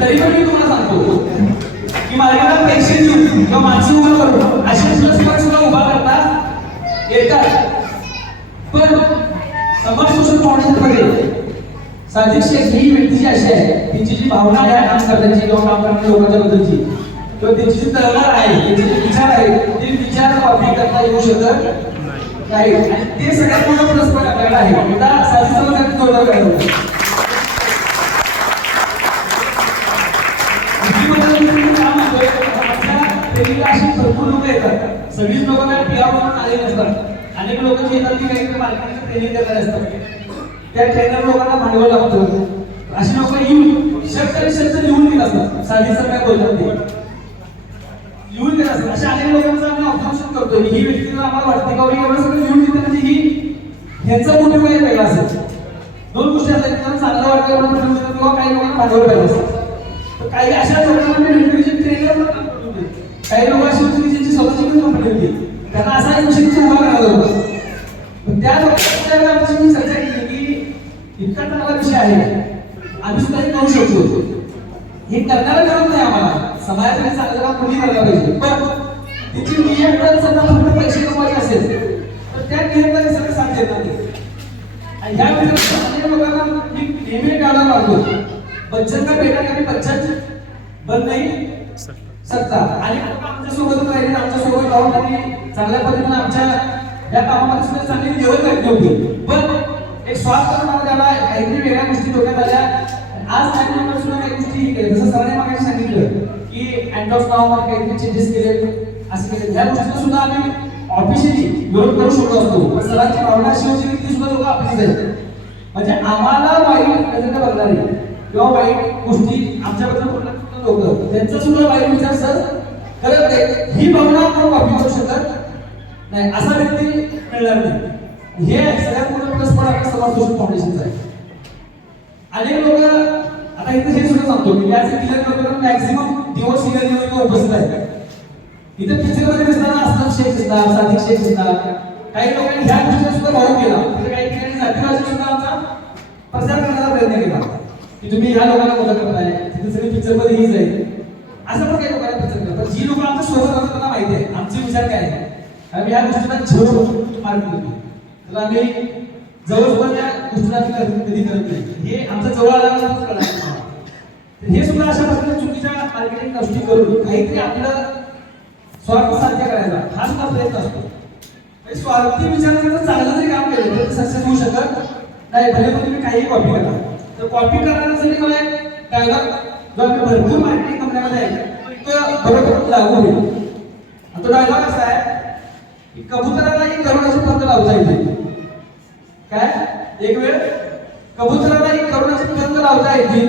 तरी पण मी तुम्हाला सांगतो की मार्गाला पैसे देऊन किंवा माणसं उभा करून असे सुद्धा उभा करता येतात. पण समर सोशल फाउंडेशन मध्ये साजिद शेख ही व्यक्ती जी अशी आहे, त्यांची जी भावना आहे काम करण्याची किंवा काम करणाऱ्या लोकांच्या बद्दलची किंवा त्यांची जी तळमळ आहे, त्यांचे जे विचार आहे, ते विचार कॉपी करता येऊ शकत नाही. आणि ते सगळ्यात मोठा प्लस पॉईंट आपल्याला आहे. एकदा साजिद सरांसाठी जोरदार करायचं. अशी भरपूर लोक येतात. सगळीच लोक काय PR म्हणून आलेली नसतात. अनेक लोक जे येतात ती काही मार्केटिंगचं ट्रेनिंग करणारे असतात. त्या ट्रेनर लोकांना भांडवल लागतं. अशी लोक येऊन शब्द लिहून देत असतात. साजिद सर काय बोलतात ते लिहून देत असतात. अशा अनेक लोकांचं आम्ही ऑब्झर्वेशन करतो की ही व्यक्ती जर आम्हाला वाटते का एवढं सगळं लिहून देते म्हणजे ही ह्यांचा मोटिव्ह काही वेगळा असेल. दोन गोष्टी असतात. त्यांना चांगलं वाटतं म्हणून किंवा काही लोकांना भांडवल पाहिजे असतं. तर काही अशा लोकांना इंडिव्हिज्युअल ट्रेनर काम करून देते. काही लोक अशी होती ज्यांची स्वतःची पण कंपनी होती. त्यांना असा एक विषय उभा करायला होता. त्या लोकांच्या आमची चर्चा केली की इतका चांगला विषय आहे, आम्ही सुद्धा हे करू शकतो. हे करण्याला गरज नाही आम्हाला. समाजासाठी चांगलं काम कोणी करायला पाहिजे. पण तिची नियम जर फक्त पैसे कमवायचे असेल तर त्या नियमाला सगळं साथ देत नाही. आणि ह्या अनेक लोकांना मी नेहमी टाळा मारतो, बच्चन का बेटा कधी बच्चन बन नाही सकता. आणि आमच्यासोबत राहिले, आमच्यासोबत राहून त्यांनी चांगल्या पद्धतीने आमच्या या कामामध्ये सुद्धा चांगली निवड करते होती. पण एक स्वार्थ करून त्याला काहीतरी वेगळ्या गोष्टी डोक्यात आल्या. आज त्यांनी सुद्धा काही गोष्टी केल्या. जसं सरांनी मागे सांगितलं की अँड्रॉस नावामध्ये काहीतरी चेंजेस केले, असं केले. ह्या गोष्टीचा सुद्धा आम्ही ऑफिशियली विरोध करू शकतो असतो. पण सरांची भावना अशी होती की ती सुद्धा लोक आपलीच आहेत. म्हणजे आम्हाला वाईट नजरेने बघणारी किंवा वाईट गोष्टी आमच्याबद्दल बोलणारे सुद्धा लोक, त्यांचा सुद्धा वाईट विचार सर करत नाही. ही भावना आपण कॉपी करू शकत नाही. असा व्यक्ती मिळणार नाही. हे सगळ्यात मोठं प्लस पॉईंट आपल्या समर सोशल फाउंडेशनचा आहे. अनेक लोक आता इथे हे सुद्धा सांगतो की या सिटीला लोक मॅक्सिमम दिवस सिनियर लेवलला उपस्थित आहेत. इथे पिक्चरमध्ये दिसताना असणार शेख दिसणार, सादिक शेख दिसणार. काही लोकांनी ह्या गोष्टीचा सुद्धा भाव केला. तिथे काही ठिकाणी जातीवादी सुद्धा आमचा प्रचार करण्याचा प्रयत्न केला की तुम्ही ह्या लोकांना मदत करताय, तिथे सगळी पिक्चरमध्ये हीच आहे, असं पण काही लोकांना प्रचार करतात. पण जी लोक आमच्या सोबत असतात त्यांना माहिती आहे आमचे विचार काय आहे. आम्ही ह्या गोष्टीला झोड मार्ग देतो. तर आम्ही जवळजवळ त्या गोष्टीला कधी करत नाही. हे आमच्या जवळ आल्यानंतर कळणार. हे सुद्धा अशा प्रकारे चुकीच्या मार्केटिंग गोष्टी करून काहीतरी आपलं स्वार्थ साध्य करायचा हा सुद्धा प्रयत्न असतो. स्वार्थी विचारांचं जर चांगलं जरी काम केलं तर सक्सेस होऊ शकत नाही. भले पण तुम्ही काही कॉपी करा. तर कॉपी करण्यासाठी मला एक डायलॉग जो आम्ही भरपूर मार्केटिंग कंपन्यामध्ये आहे तो बरोबर लागू होईल. तो डायलॉग असा आहे की कबुतराला एक करोडाची पंत लावता येते. काय एक वेळ कबुतराला एक करोडाची पंत लावता येते,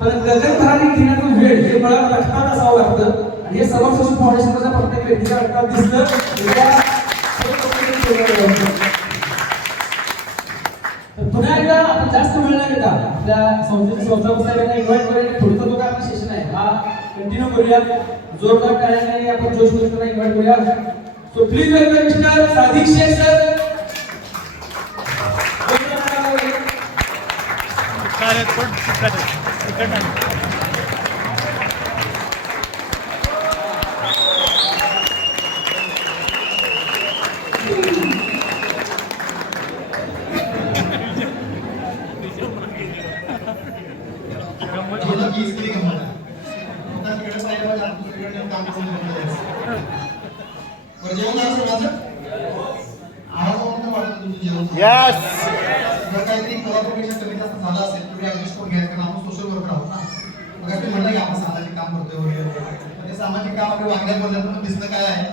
पण गगनभराने घेण्याचा वेळ हे मला रक्तात असावं लागतं. आणि हे समर सोशल फाउंडेशनच्या प्रत्येक व्यक्तीच्या रक्तात दिसलं. तर पुन्हा एकदा आपण जास्त वेळ नाही घेता आपल्या संस्थेच्या संस्थापकांना इन्व्हाइट करूया. पुढचा जो काय आपला सेशन आहे हा कंटिन्यू करूया. जोरदार टाळ्यांनी आपण जोश मित्रांना इन्व्हाइट करूया. So please welcome mister Sadiq Shaikh sir. Yes. काहीतरी कोलॅबोरेशन कमी जास्त झालं असेल तुम्ही ऍडजस्ट करून घ्या. कारण आपण सोशल वर्कर आहोत ना. मग तुम्ही म्हणलं की आपण सामाजिक काम करतोय वगैरे. ते सामाजिक काम आपल्या वागण्या बोलण्यातून दिसतं काय आहे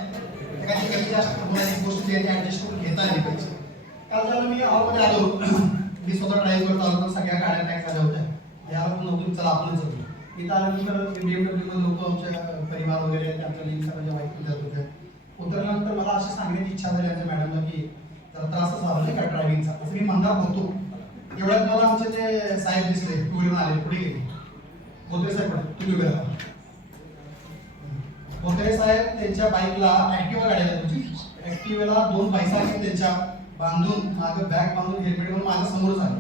काही कमी जास्त कोणाची गोष्ट ऍडजस्ट करून घेता आली पाहिजे. काल जेव्हा मी हॉलमध्ये आलो मी स्वतः ड्राईव्ह करत आलो तर सगळ्या गाड्या टॅक्स झाल्या होत्या. याला पण नव्हतं चला आपण जातो. इथं आल्यानंतर BMW लोक आमच्या परिवार वगैरे आमच्या लिंकच्या वाईफ जात होत्या. उतरल्यानंतर मला अशी सांगण्याची इच्छा झाली आमच्या मॅडमला की जरा त्रासच झाला नाही का ड्रायव्हिंगचा. असं मी म्हणणार होतो. एवढ्यात मला आमचे ते साहेब दिसले टू व्हीलर आले पुढे गेले. बोलतोय साहेब तुम्ही उभे राहा. बोलतोय साहेब त्यांच्या बाईकला ऍक्टिव्हा गाडी आहे तुमची ऍक्टिव्हाला 2 पैसा त्यांच्या बांधून मागे बॅग बांधून हेल्मेट म्हणून माझ्या समोर झाले.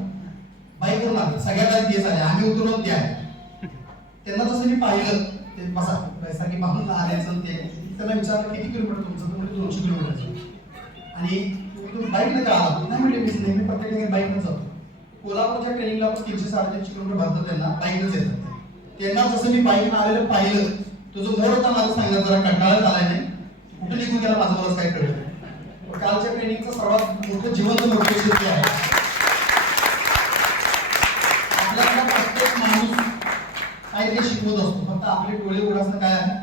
बाईकवरून आले सगळ्यात आधी तेच आले. आम्ही उतरलो ते आहे. त्यांना जसं मी पाहिलं ते बसा पैसा की पाहून आल्याचं ते त्यांना विचारलं किती किलोमीटर तुमचं तर म्हणजे 200 किलोमीटर आणि तुम्ही बाईकने का आला नाही म्हणजे मी नेहमी प्रत्येक ठिकाणी बाईकने जातो कोल्हापूरच्या ट्रेनिंगला आपण 300-350 किलोमीटर भरतो त्यांना बाईकच येतात त्यांना जसं मी बाईकनं आलेलं पाहिलं तो जो मोड होता माझं सांगण्यात जरा कंटाळत आलाय नाही कुठे निघून गेला माझं मलाच काय कळलं कालच्या ट्रेनिंगचं सर्वात मोठं जिवंत मोटिवेशन ते आहे आपल्याला प्रत्येक माणूस काहीतरी शिकवत असतो फक्त आपले डोळे उघडणं काय आहे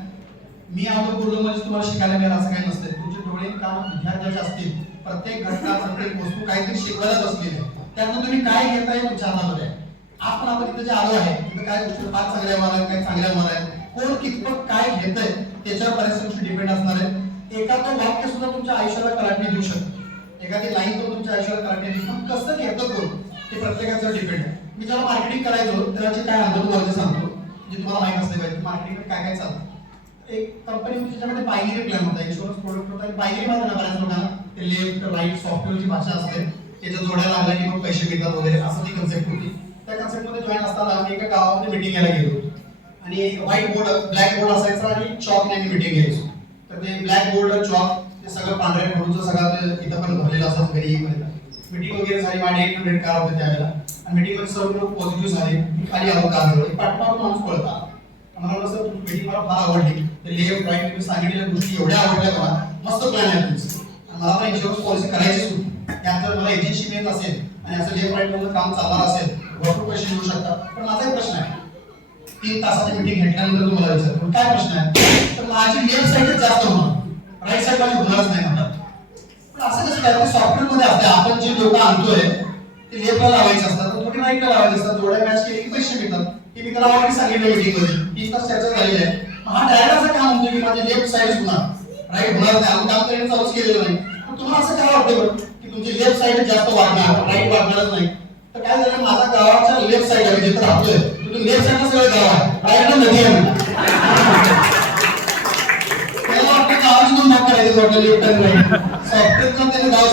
मी आलो बोललो म्हणजे तुम्हाला शिकायला मिळेल असं काही नसतं तुमचे डोळे काम विद्यार्थ्याचे असतील प्रत्येक घटना प्रत्येक वस्तू काहीतरी शिकवायला बसलेली आहे त्यातून तुम्ही काय घेताय तुमच्या हातामध्ये आहे आज पण आपण इथे जे आलो आहे तिथे काय गोष्टी फार चांगल्या मला काही चांगल्या मला आहेत कोण कितपत काय घेतंय त्याच्यावर बऱ्याच गोष्टी डिपेंड असणार आहे एखादं वाक्य सुद्धा तुमच्या आयुष्याला कलाटणी देऊ शकतं एखादी लाईन पण तुमच्या आयुष्याला कलाटणी देऊ पण कसं घेतं करून ते प्रत्येकाचं डिपेंड आहे मी ज्याला मार्केटिंग करायचो त्याचे काय अनुभव तुम्हाला सांगतो जे तुम्हाला माहित असले पाहिजे मार्केटिंग काय काय चालतं एक कंपनी होती त्याच्यामध्ये बायनरी प्लॅन होता इन्शुरन्स प्रोडक्ट होता बायनरी मध्ये ना बऱ्याच लोकांना ते लेफ्ट राईट सॉफ्टवेअरची भाषा असते त्याच्या जोड्या लागल्या की मग पैसे मिळतात वगैरे असं ती कन्सेप्ट होती त्या कन्सेप्ट मध्ये जॉईन असताना आम्ही एका गावामध्ये मीटिंग घ्यायला गेलो होतो आणि व्हाईट बोर्ड ब्लॅक बोर्ड असायचा आणि चॉकने आम्ही मीटिंग घ्यायचो तर ते ब्लॅक बोर्ड चॉक ते सगळं पांढऱ्या बोर्डचं सगळं इथं पण भरलेलं असतं घरी मीटिंग वगैरे झाली माझे 800 कार होते त्यावेळेला आणि मीटिंग मध्ये सर्व लोक पॉझिटिव्ह झाले खाली आलो कारजवळ पाठपाठ माणूस पळता आम्हाला सर मीटिंग मला फार आवडली ते लेफ्ट राईट तुम्ही सांगितलेल्या गोष्टी एवढ्या आवडल्या मला मस्त प्लॅन आहे तुमचं मला पण इन्शुरन्स पॉलिसी करायचीच होती त्यात जर मला एजन्सी मिळत असेल आणि असं लेफ्ट राईट मधून काम चालणार असेल भरपूर पैसे देऊ शकता पण माझा एक प्रश्न आहे 3 तासाची मीटिंग घेतल्यानंतर तुम्हाला विचारतो काय प्रश्न आहे तर माझी लेफ्ट साईडच जास्त होणार राईट साईड माझी होणारच नाही म्हणतात पण असं कसं काय सॉफ्टवेअर मध्ये असते आपण जे लोक आणतोय ते लेफ्टला लावायचे असतात तर थोडी राईटला लावायचे असतात जोड्या मॅच केले की पैसे मिळतात हे मी त्याला ऑलरेडी सांगितलं मीटिंग मध्ये 3 तास चर्चा झालेली आहे हा डायरेक्ट असं काम म्हणतो की माझी लेफ्ट साईड होणार राईट होणार नाही आपण काम करायला चालूच केलेलं नाही पण तुम्हाला असं काय वाटतं बरं की तुमची लेफ्ट साईड जास्त वाढणार राईट वाढणारच नाही तर काय झालं माझ्या गावाच्या लेफ्ट साईड आहे जिथे राहतोय तिथून लेफ्ट साईडला सगळं गाव आहे राईटला नदी आहे त्याला वाटतं गावाची 2 भाग करायचे वाटलं लेफ्ट आणि राईट सॉफ्टवेअरचं त्याने गाव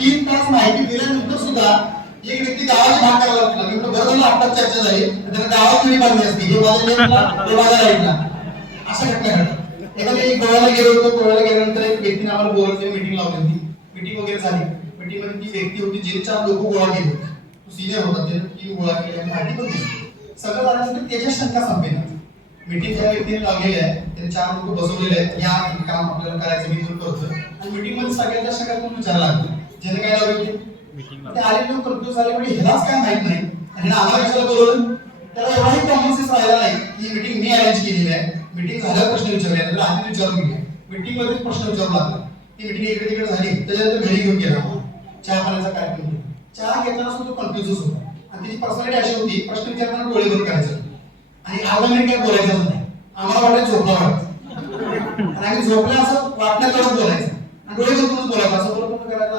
3 तास माहिती दिल्यानंतर सुद्धा एक व्यक्ती गावाची भाग करायला लागला मी बरं झालं आत्ताच चर्चा झाली तर गावात तुम्ही बांधली असती हे माझ्या लेफ्टला हे माझ्या राईटला असं घटना घडतं एखादी गोव्याला गेलो होतो गोव्याला गेल्यानंतर एक व्यक्तीने आम्हाला बोलवलं मीटिंग लावली होती मीटिंग वगैरे झाली मीटिंग मध्ये ती व्यक्ती होती जे 4 लोक गोळा केले तो सिनियर होता ते टीम गोळा केली आणि माहिती पण दिली सगळं झाल्यानंतर त्याच्या शंका संपेना मीटिंग ज्या व्यक्तीने लावलेली आहे त्याने 4 लोक बसवलेले आहेत या काम आपल्याला करायचं मी दूर करतो आणि मीटिंग मध्ये सगळ्यांच्या शंका तुम्ही विचारायला लागतो ज्याने काय लावले ते आले लोक कन्फ्युज झाले म्हणजे ह्यालाच काय माहित नाही आणि आम्हाला कशाला बोलवलं त्याला एवढाही कॉमन सेन्स राहिला नाही ही मीटिंग मी अरेंज केलेली आहे मीटिंग झाल्यावर प्रश्न विचारले तर आधी विचारून घ्या मीटिंग मध्ये प्रश्न विचारू लागला ती मीटिंग इकडे तिकडे झाली त्याच्यानंतर घरी घेऊन गेला चहा पाण्याचा कार्यक्रम होता चहा घेताना सुद्धा कन्फ्युजच होता आणि त्याची पर्सनॅलिटी अशी होती प्रश्न विचारताना डोळे बंद करायचे आणि 10 मिनिट काय बोलायचंच नाही आम्हाला वाटलं झोपला वाटतं आणि आम्ही झोपला असं वाटण्यातच बोलायचं आणि डोळे बंद करून बोलायचं असं बरोबर करायचं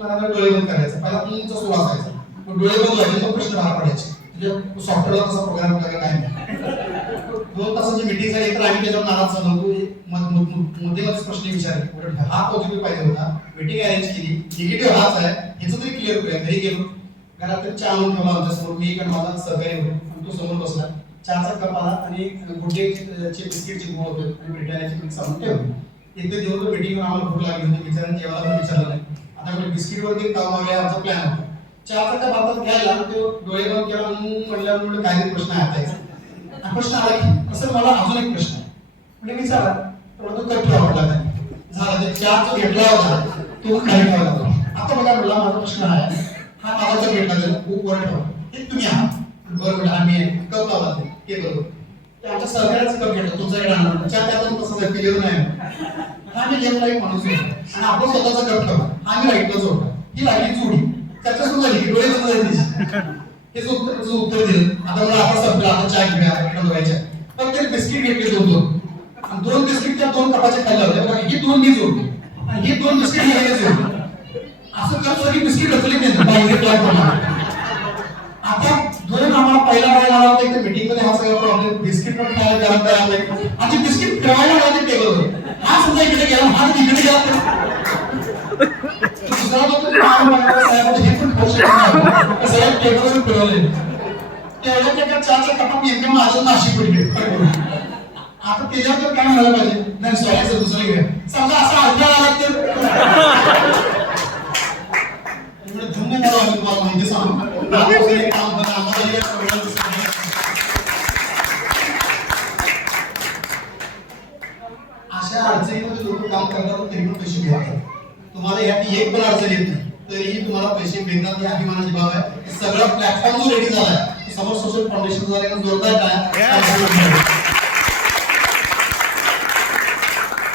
मला डोळे बंद करायचं पहिला तुमचा सुरू असायचा डोळे बंद व्हायचे तो प्रश्न बाहेर पडायचे म्हणजे सॉफ्टवेअरला कसा प्रोग्राम करायला काय नाही 2 तासाची मीटिंग झाली तर आम्ही त्याच्यावर नाराज झालो मध्येच प्रश्न विचारले हा पॉझिटिव्ह पाहिजे होता मीटिंग अरेंज केली निगेटिव्ह हाच आहे ह्याचं तरी क्लिअर करूया घरी गेलो घरात चहा आणून ठेवला आमच्या समोर मी आणि माझा सहकारी होतो आणि तो समोर बसला चहाचा कप आला आणि गुड्डेचे बिस्किटची गोळ होते आणि ब्रिटानियाची मिक्स आणून ठेवली एक दिवस मीटिंग आम्हाला भूक लागली होती विचारायला जेवायला पण विचारलं नाही आता म्हणजे बिस्किट वरती काम वगैरे आमचा प्लॅन होता चहाचा कप हातात घ्यायला तो डोळे बंद केला म्हणल्यावर काहीतरी प्रश्न हातायचा प्रश्न आला की असं मला अजून एक प्रश्न आहे म्हणजे विचारा तो कप ठेवावा लागला झाला ते चहा जो घेतला होता तो खाली ठेवायला लागला आता बघा मला माझा प्रश्न आहे हा माझा कप घेतला त्याला खूप वर ठेवा हे तुम्ही आहात बरं म्हटलं आम्ही कप लावला ते बरोबर ते आमच्या सहकार्याचं कप घेतलं तुमच्याकडे आणलं चहा त्यातून तसं क्लिअर नाही हा मी लेफ्ट राईट माणूस आहे आणि आपण स्वतःचा कप ठेवा हा मी राईटला जोडला ही लागली जोडी त्याच्या सुद्धा झाली डोळे बंद झाले हेच उत्तर दिलं आता मला आपण संपलं आता चहा घेऊया बनवायच्या पण ते बिस्किट घेतले 2 आणि 2 बिस्किट त्या 2 कपाच्या खाल्ल्या होत्या बघा ही 2 मी जोडली आणि ही 2 बिस्किट मी जोडली असं करतो की बिस्किट रचले नाही बाहेर प्लॅन बनला आता 2 आम्हाला पहिला वेळेला आला होता एक मीटिंग मध्ये हा सगळा प्रॉब्लेम बिस्किट पण खायला गरम करायला आणि बिस्किट फिरवायला लावले टेबलवर हा सुद्धा इकडे गेला हा इकडे गेला दुसरा तो काम बनवायला साहेब हे पण खूप सगळ्या टेबलवर फिरवले तेवढ्या एका चारच्या कपात नेमकं माझं नाशिक पडले आता त्याच्यावर काय म्हणायला पाहिजे नाही सॉरी सर दुसरं घ्या समजा असा अडथळा आला तर एवढं धन्य झालं आम्ही तुम्हाला माहिती सांगू काम बघा आम्हाला अशा अडचणीमध्ये लोक काम करतात तरी पण पैसे मिळतात तुम्हाला यात एक पण अडचण येत नाही तरीही तुम्हाला पैसे मिळतात ही अभिमानाची बाब आहे सगळा प्लॅटफॉर्म जो रेडी झालाय समोर सोशल फाउंडेशन द्वारे जोरदार काय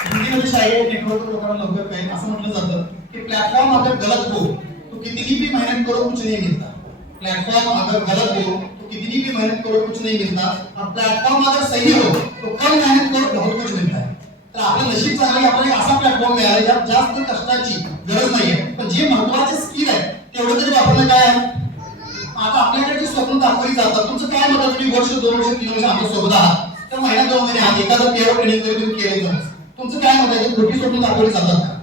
हिंदीमध्ये शायरी नेटवर्क लोकांना लवकर कळेल असं म्हटलं जातं की प्लॅटफॉर्म अगर गलत हो तो कितनी भी मेहनत करो कुछ नहीं मिलता प्लेटफॉर्म अगर गलत हो तो कितनी भी मेहनत करो कुछ नहीं मिलता और प्लेटफॉर्म अगर सही हो तो कम मेहनत करो बहुत कुछ मिलता है तर आपलं नशीब चांगलं आपल्याला असा प्लॅटफॉर्म मिळाला ज्यात जास्त कष्टाची गरज नाहीये पण जे महत्त्वाचे स्किल आहे तेवढं तरी वापरणं काय आहे आता आपल्याकडे जे स्वप्न दाखवली जातात तुमचं काय मत तुम्ही वर्ष 2 वर्ष 3 वर्ष आमच्या सोबत आहात तर महिना 2 महिने आहात एखादं पेअर ट्रेनिंग जरी तुम्ही केलं तुमचं काय मत आहे खोटी स्वप्न दाखवली जातात का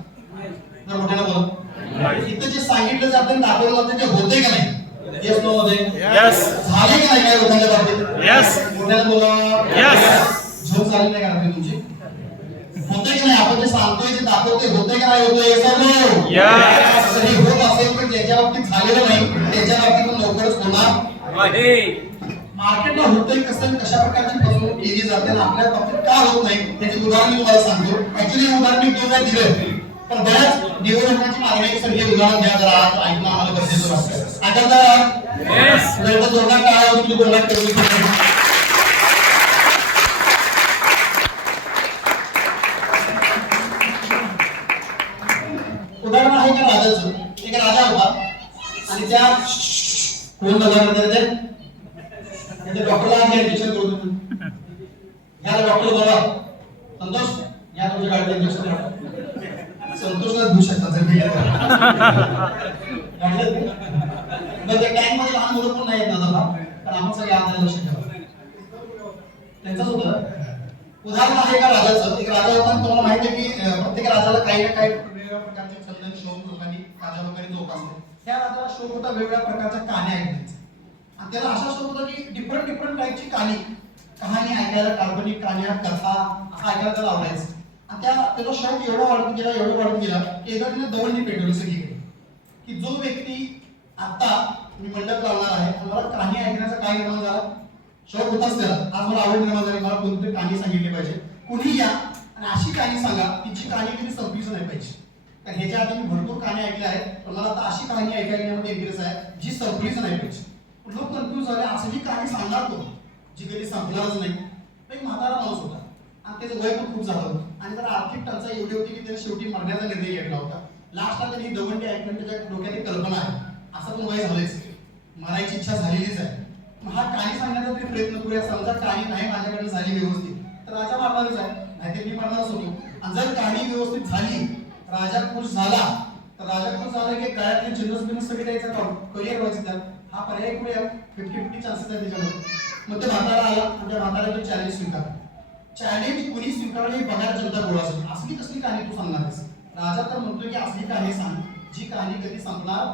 जर मोठ्यानं बोला इथं जे सांगितलं जातं दाखवलं जातं ते होतंय का नाही येस नो मध्ये यस झाले की नाही काय लोकांच्या बाबतीत यस मोठ्यानं बोला यस झोप झाली नाही का तुमची होतंय की नाही आपण जे सांगतोय जे दाखवतोय होतंय का नाही होतंय येस नो यस तरी होत असेल पण ज्याच्या बाबतीत झालेलं नाही त्याच्या बाबतीत पण लवकरच होणार आहे मार्केटला होतंय कसं कशा प्रकारची फसवणूक केली जाते आणि आपल्या बाबतीत का होत नाही त्याचे उदाहरण मी तुम्हाला सांगतो ऍक्च्युअली उदाहरण मी दोन दिलं पण बऱ्याच निवडणुकांची मागणी सगळी उदाहरण द्या जरा ऐकणं आम्हाला गरजेचं वाटतं आठवतं येस जर जोरदार टाळ्या होती तुम्ही बोलणार करू उदाहरण आहे का राजाचं एक राजा होता आणि त्या कोण बघा म्हणतात ते डॉक्टरला आधी इंजेक्शन करू तुम्ही ह्या डॉक्टर बघा संतोष या तुमच्या गाडीत इंजेक्शन संतोषला घेऊ शकता जर मी मग त्या टँक मध्ये लहान मुलं पण नाही येत ना पण आपण सगळे आधार लक्ष ठेवा त्यांचंच होतं उदाहरण आहे का राजाचं एक राजा होता तुम्हाला माहिती आहे की प्रत्येक राजाला काही ना काही वेगवेगळ्या प्रकारचे चंदन शोक लोकांनी राजा लोकांनी जोपासले त्या राजाला शोक होता वेगवेगळ्या प्रकारच्या कहाण्या ऐकण्याचा आणि त्याला असा शोक होता की डिफरंट टाईपची कहाणी ऐकायला काल्पनिक कहाण्या कथा असं ऐकायला त्याला आवडायचं आणि त्याचा शौक एवढा वाढत गेला की एकदा तिने दवंडी पेटवली सगळीकडे की जो व्यक्ती आता मी मंडप लावणार आहे आणि मला कहाणी ऐकण्याचा काय निर्माण झाला शौक होताच त्याला आज मला आवड निर्माण झाली मला कोणती कहाणी सांगितली पाहिजे कुणी या आणि अशी कहाणी सांगा तिची कहाणी कधी संपलीच नाही पाहिजे कारण ह्याच्या आधी मी भरपूर कहाणी ऐकल्या आहेत पण मला आता अशी कहाणी ऐकण्यामध्ये इंटरेस्ट आहे जी संपलीच नाही पाहिजे लोक कन्फ्युज झाले असली कहाणी सांगणार तो जी कधी संपणारच नाही एक म्हातारा माणूस होता आणि त्याचं वय पण खूप झालं होतं आणि जरा आर्थिक टंचाई एवढी होती की त्याने शेवटी मरण्याचा निर्णय घेतला होता लास्टला त्यांनी दवंडी ऐकून त्याच्या डोक्यात एक कल्पना आहे असं पण वय झालंच मरायची इच्छा झालेलीच आहे हा कहाणी सांगण्याचा तरी प्रयत्न करूया समजा कहाणी नाही माझ्याकडे झाली व्यवस्थित तर राजा मारणारच आहे नाहीतर मी मारणारच होतो आणि जर कहाणी व्यवस्थित झाली राजा खुश झाला तर राजा खुश झाला की गळ्यातले जिन्नस बिन्नस सगळे द्यायचा करिअर व्हायचं त्यात हा पर्याय करूया 50-50 चान्सेस आहे त्याच्यामध्ये मग ते म्हातारा आला आणि त्या म्हाताऱ्याने चॅलेंज स्वीकारला चॅलेंज कुणी स्वीकारले बघायला जनता गोळा झाली असली कसली कहाणी तू सांगणार आहेस राजा तर म्हणतोय की असली कहाणी सांग जी कहाणी कधी संपणार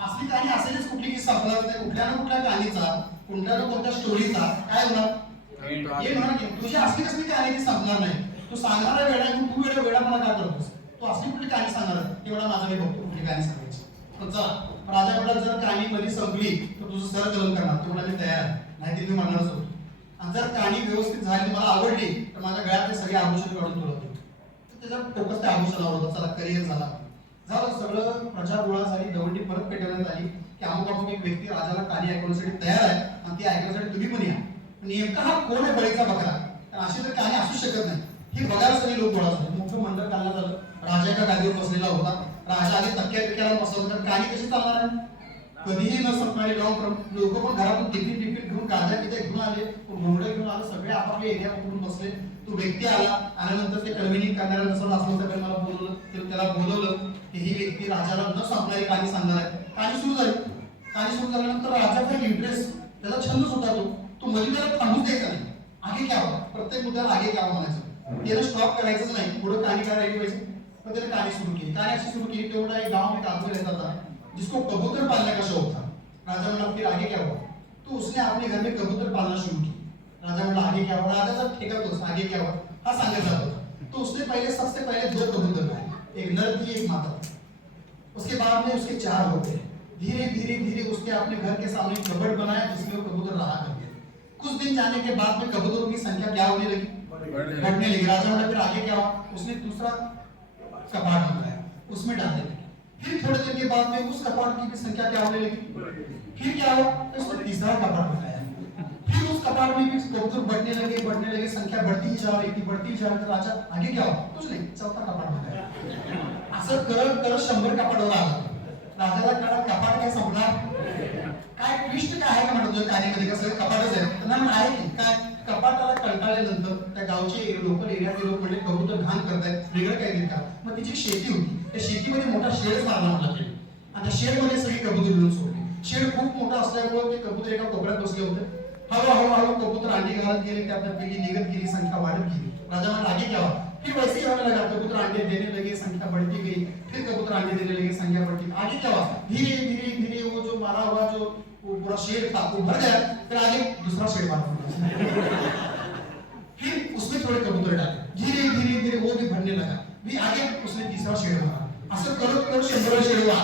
असली कहाणी असेलच कुठली की संपणार नाही कुठल्या ना कुठल्या कहाणीचा कोणत्या ना कोणत्या स्टोरीचा काय होणार हे म्हणा की तुझी असली कसली कहाणी ती संपणार नाही तू सांगणारा वेळा घेऊन तू वेळापणा काय करतोस तू असली कुठली कहाणी सांगणार तेवढा माझा मी बघतो कुठली कहाणी सांगायची पण चला राजा म्हटलं जर कहाणी मध्ये संपली तर तुझं सरकलन करणार तेवढा मी तयार आहे नाहीतर मी म्हणणारच होतो आणि जर कहाणी व्यवस्थित झाली मला आवडली तर माझ्या गळ्यातले सगळे आभूषण काढून तुला देतो त्याचा फोकस त्या आभूषणावर होता चला करिअर झालं सगळं प्रजा गोळा झाली दवंडी परत पेटवण्यात आली की अमुक एक व्यक्ती राजाला कहाणी ऐकण्यासाठी तयार आहे आणि ती ऐकण्यासाठी तुम्ही पण या नेमका हा कोण आहे बळीचा बकरा कारण अशी तर कहाणी असू शकत नाही हे बघायला सगळे लोक गोळा झाले मोठं मंडळ काढण्यात आलं राजा एका गादीवर बसलेला होता राजा आधी तक्क्याला बसवलं तर कहाणी कशी चालणार आहे कधीही न संपणारी लॉंग लोक पण घरातून टिफिन घेऊन गाड्या तिथे घेऊन आले घोंगडे घेऊन आले सगळे आपापल्या एरिया उठून बसले तो व्यक्ती आला आल्यानंतर ते कन्व्हिनिंग करणाऱ्या नसलं असलं सगळं मला बोलवलं त्याला बोलवलं की ही व्यक्ती राजाला न संपणारी कहाणी सांगणार आहे कहाणी सुरू झाल्यानंतर राजाचा इंटरेस्ट त्याचा छंदच होता तो मध्ये त्याला थांबूच द्यायचा नाही आगे घ्यावा प्रत्येक मुद्द्याला आगे घ्यावा म्हणायचं त्याला स्टॉप करायचंच नाही पुढे कहाणी करायला पाहिजे पण त्याने कहाणी सुरू केली कहाणी अशी सुरू केली तेवढा एक गाव में आदमी रहता था जिसको कबूतर पालने का शौक था राजा म्हणा फिर आगे क्या हुआ तो उसने अपने घर में कबूतर पालना शुरू की। राजा बोला आगे क्या हुआ? राजा जब ठेका तो आगे क्या हुआ हा सांगत जाता था। तो उसने सबसे पहले 2 कबूतर लाए, एक नर थी एक मादा थी। उसके बाद में उसके 4 होते हैं। धीरे धीरे धीरे उसने अपने घर के सामने कबर्ड बनाया जिसमें वो कबूतर रहा करते। कुछ दिन जाने के बाद में कबूतरों की संख्या क्या होने लगी? बढ़ने लगी। राजा बोला फिर आगे क्या हुआ? उसने दूसरा कपाट बनाया, उसमें डालने लगे। फिर थोड़े दिन के बाद में उस कपाट की भी संख्या क्या होने लगी? फिर क्या हुआ? उसने तीसरा कपाट बनाया। फिर उस कपाट में भी कबूतर बढ़ने लगे, संख्या बढ़ती ही जा रही थी। राजा आगे क्या हुआ? कुछ नहीं, चौथा कपाट बनाया। असं करत 100 कपाटावर आला। राजाला कळलं कपाट काय संपणार? काय ट्विस्ट काय आहे का म्हणतो कार्यामध्ये कसं कपाटच आहे. त्यांना आहे की काय कपाटाला कंटाळल्यानंतर त्या गावचे लोकल एरियातले लोक म्हणजे कबूतर घाण करतायत, वेगळं काय देत का? मग तिची शेती होती, त्या शेतीमध्ये मोठा शेड मारला होता. आणि त्या शेडमध्ये सगळी कबूतर मिळून सोडली. शेड खूप मोठा असल्यामुळे ते कबूतर एका कोपऱ्यात बसले होते. हळूहळू कबूतर अंडी घालत गेले, त्यातल्या पिल्ली निघत गेली, संख्या वाढत गेली. राजा म्हणाला आगे क्या हुआ? फिर वैसे ही होने लगा, कबूतर अंडे देने लगे, संख्या बढ़ती गई. फिर कबूतर अंडे देने लगे, संख्या बढ़ती. आगे क्या हुआ? धीरे धीरे धीरे वो जो मारा हुआ जो वो पूरा शेड था वो भर गया. फिर आगे दूसरा शेड मारा. फिर उसमें थोड़े कबूतर डाले. धीरे धीरे धीरे वो भी भरने लगा. भी आगे उसने तीसरा शेड मारा. असं करत 100 शेड हुआ.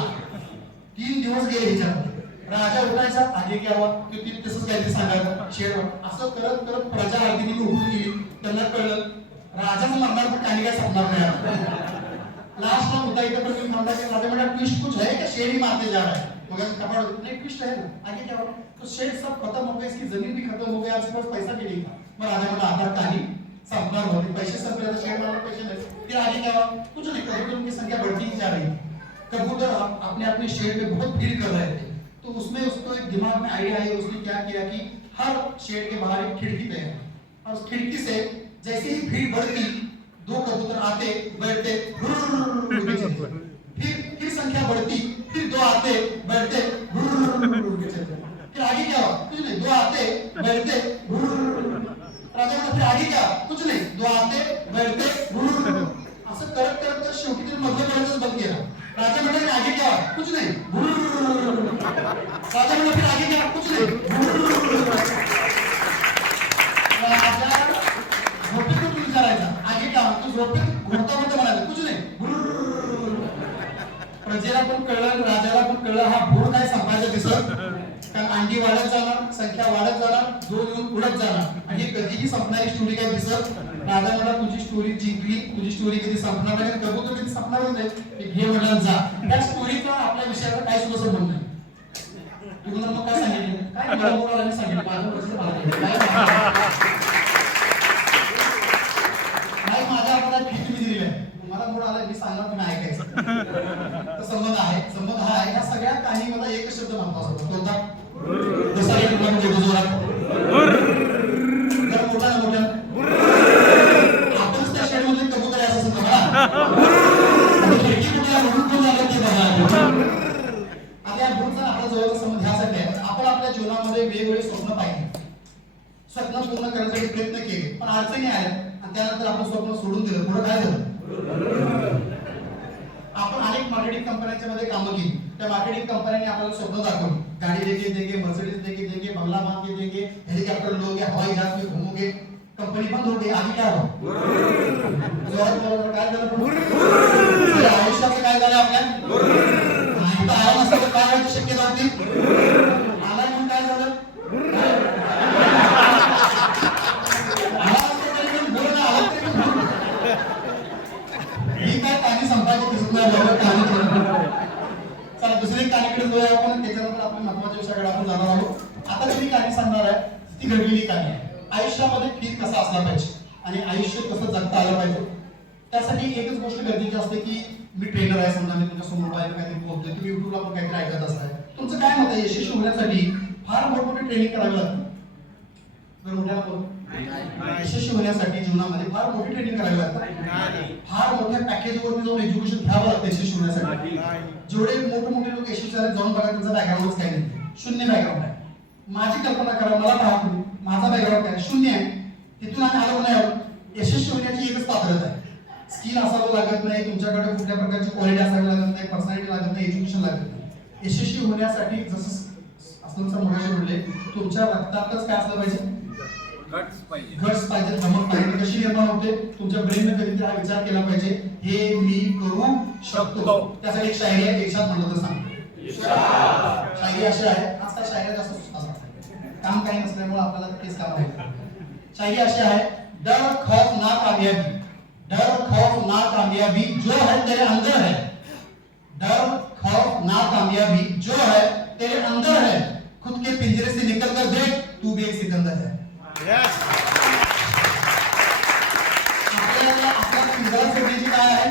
3 दिवस गेले ह्याच्यामध्ये. राजा उठायचा आगे क्या हुआ? की तसंच काहीतरी सांगायचं शेड असं करत प्रजा अर्धीने उठून गेली. त्यांना कळलं राजाचं मरणार पण काही काय संपणार नाही. लास्ट में बताइए तो फिर हमने के राजा बेटा ट्विस्ट कुछ है क्या? शेर ही मारते जा रहा है. मगर कपाट नहीं ट्विस्ट है ना. आगे क्या हुआ? तो शेर सब खत्म हो गया, इसकी जमीन भी खत्म हो गया, आसपास पैसा भी नहीं था. मग राजा बेटा आता कहानी संपणार होती. पैसे संपले तो शेर मारने पैसे नहीं. फिर आगे क्या हुआ? कुछ नहीं, कबूतरों की संख्या बढ़ती ही जा रही. कबूतर अपने अपने शेड में बहुत भीड़ कर रहे थे. तो उसमें उसको एक दिमाग में आइडिया आई. उसने क्या किया कि हर शेड के बाहर एक खिड़की तैयार की और उस खिड़की से जैसे ही भीड़ बढ़ती 2 कबूतर आते बैठते, फिर संख्या बढ़ती, फिर 2 आते बैठते, फिर आगे क्या हुआ? कुछ नहीं, 2 आते बैठते. राजा फिर आगे क्या? कुछ नहीं, 2 आते बैठते. असं करत शेवटी तरी मधलं पर्यंतच बंद केला. राजा म्हणाले आगे क्या? कुछ नहीं. राजा म्हणाले फिर आगे क्या? कुछ नहीं. राजा झोपेतून विचारायचा आगे क्या? तो झोपेत घोरता म्हणायचा कुछ नहीं. प्रजेला पण कळलं, राजाला पण कळलं हा भूर काय संपायचं दिसत. कारण अंडी वाढत जाणार, संख्या वाढत जाणार, 2 येऊन उडत जाणार आणि कधीही संपणारी स्टोरी काय दिसत. राजा म्हणला तुझी स्टोरी जिंकली, तुझी स्टोरी कधी संपणार नाही, कबूतर कधी संपणार नाही. हे म्हणलं जा. त्या स्टोरीचा आपल्या विषयाला काय सुद्धा संबंध नाही. तुम्हाला मग काय सांगितलं? काय मला सांगितलं माझं प्रश्न नाही माझ्या आपल्याला ठीक तुम्ही दिलेली आहे. मला मूड आला मी सांगणार तुम्ही ऐकायचं. तर संबंध हा आहे. ह्या सगळ्या काही मला एकच शब्द महत्वाचा होता. कोणता? जसा एक तुम्हाला बोलतो जोरात. जरा मोठा ना मोठा. आपणच त्या शेडमध्ये कबूतर आहे असं समजा मला. खिडकी कुठे म्हणून कोण झालं ते बघा. आता या ग्रुपचा आपला जवळचा संबंध ह्यासाठी आहे. आपण आपल्या जीवनामध्ये वेगवेगळे स्वप्न पाहिले, स्वप्न पूर्ण करण्यासाठी प्रयत्न केले, पण अडचणी आल्या आणि त्यानंतर आपण स्वप्न सोडून दिलं. पुढे काय झालं? आपण अनेक मार्केटिंग कंपन्यांच्या मध्ये कामं केली. त्या मार्केटिंग कंपन्यांनी आपल्याला स्वप्न दाखवली. गाडी देंगे, मर्सिडीज देंगे, बंगला बांध के देंगे, हेलिकॉप्टर लोगे, हवाई जहाज में घूमोगे. कंपनी बंद हो गई. आगे क्या हो? काय झालं? आयुष्याचं काय झालं आपल्या? आला नसतं तर काय व्हायची शक्यता होती? आला म्हणून काय झालं? ही काय कहाणी संपायची दिसत नाही. चला दुसरी कहाणीकडे जाऊया आपण. त्याच्यानंतर आपण महत्वाच्या विषयाकडे आपण जाणार आहोत. आता जी कहाणी सांगणार आहे ती घडलेली कहाणी आहे. आयुष्यामध्ये फिर कसा असला पाहिजे आणि आयुष्य कसं जगता आलं पाहिजे. त्यासाठी एकच गोष्ट गरजेची असते की मी ट्रेनर आहे, समजा मी तुमच्या समोर बाहेर काहीतरी बोलतोय, तुम्ही युट्यूबला पण काहीतरी ऐकत असताय. तुमचं काय मत आहे? यशस्वी होण्यासाठी फार मोठमोठी ट्रेनिंग करावी लागते. यशस्वी होण्यासाठी जीवनामध्ये फार मोठी ट्रेनिंग करावी लागते. फार मोठ्या पॅकेजवरती जाऊन एज्युकेशन घ्यावं लागतं यशस्वी होण्यासाठी. जेवढे मोठे लोक यशस्वी झाले जाऊन बघा त्यांचा बॅकग्राऊंडच काही नाही, शून्य बॅकग्राऊंड आहे. माझी कल्पना करा, मला पहा तुम्ही, माझा बॅकग्राऊंड काय? शून्य आहे. तिथून आम्ही आलो नाही आहोत. यशस्वी होण्याची एकच पात्रता आहे. स्किल असावं लागत नाही, तुमच्याकडे कुठल्या प्रकारची क्वालिटी असावी लागत नाही, पर्सनॅलिटी लागत नाही, एज्युकेशन लागत नाही. यशस्वी होण्यासाठी जसं असं सर मगाशी म्हणले तुमच्या रक्तातच काय असलं पाहिजे, गट्स पाहिजे, गट्स पाहिजे, धमक पाहिजे. कशी निर्माण होते, तुमच्या ब्रेनने कधीतरी हा विचार केला पाहिजे, हे मी करू शकतो. त्यासाठी एक शायरी आहे, एकसाथ म्हणलं तर सांगतो. शायरी अशी आहे, आजकाल शायरी जास्त सुचतात, काम काही नसल्यामुळे आपल्याला तेच काम आहे. शायरी अशी आहे, डर खौफ ना कामयाबी, डर खौफ ना कामयाबी जो है तेरे अंदर है, डर खौफ ना कामयाबी जो है तेरे अंदर है, खुद के पिंजरे से निकल कर देख तू भी एक सिकंदर है. आपल्या पिंजरा सोडण्याची काय आहे,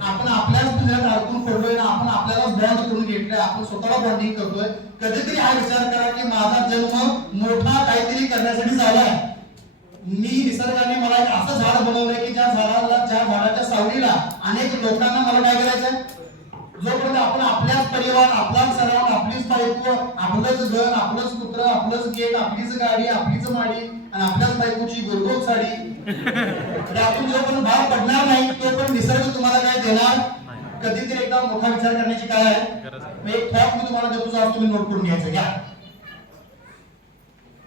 आपण आपल्याच पिंजऱ्यात अडकून पडलोय ना, आपण आपल्यालाच बॉन्ड करून घेतलंय, आपण स्वतःला बॉन्डिंग करतोय. कधीतरी हा विचार करा की माझा जन्म मोठा काहीतरी करण्यासाठी झालाय. मी निसर्गाने मला एक असं झाड बनवलंय की ज्या झाडाच्या सावलीला अनेक लोकांना मला काय करायचंय. जोपर्यंत आपण आपल्याच परिवार, आपलाच सराव, आपलीच बायको, आपलंच घर, आपलंच कुत्र, आपलंच गेट, आपलीच गाडी, आपलीच माडी आणि आपल्याच बायकोची गोलगोल साडी, त्यातून जोपर्यंत भाग पडणार नाही तोपर्यंत निसर्ग तुम्हाला काय देणार. कधीतरी एकदा मोठा विचार करण्याची काय आहे, एक थॉट मी तुम्हाला देतो, आज तुम्ही नोट करून घ्यायचं. घ्या,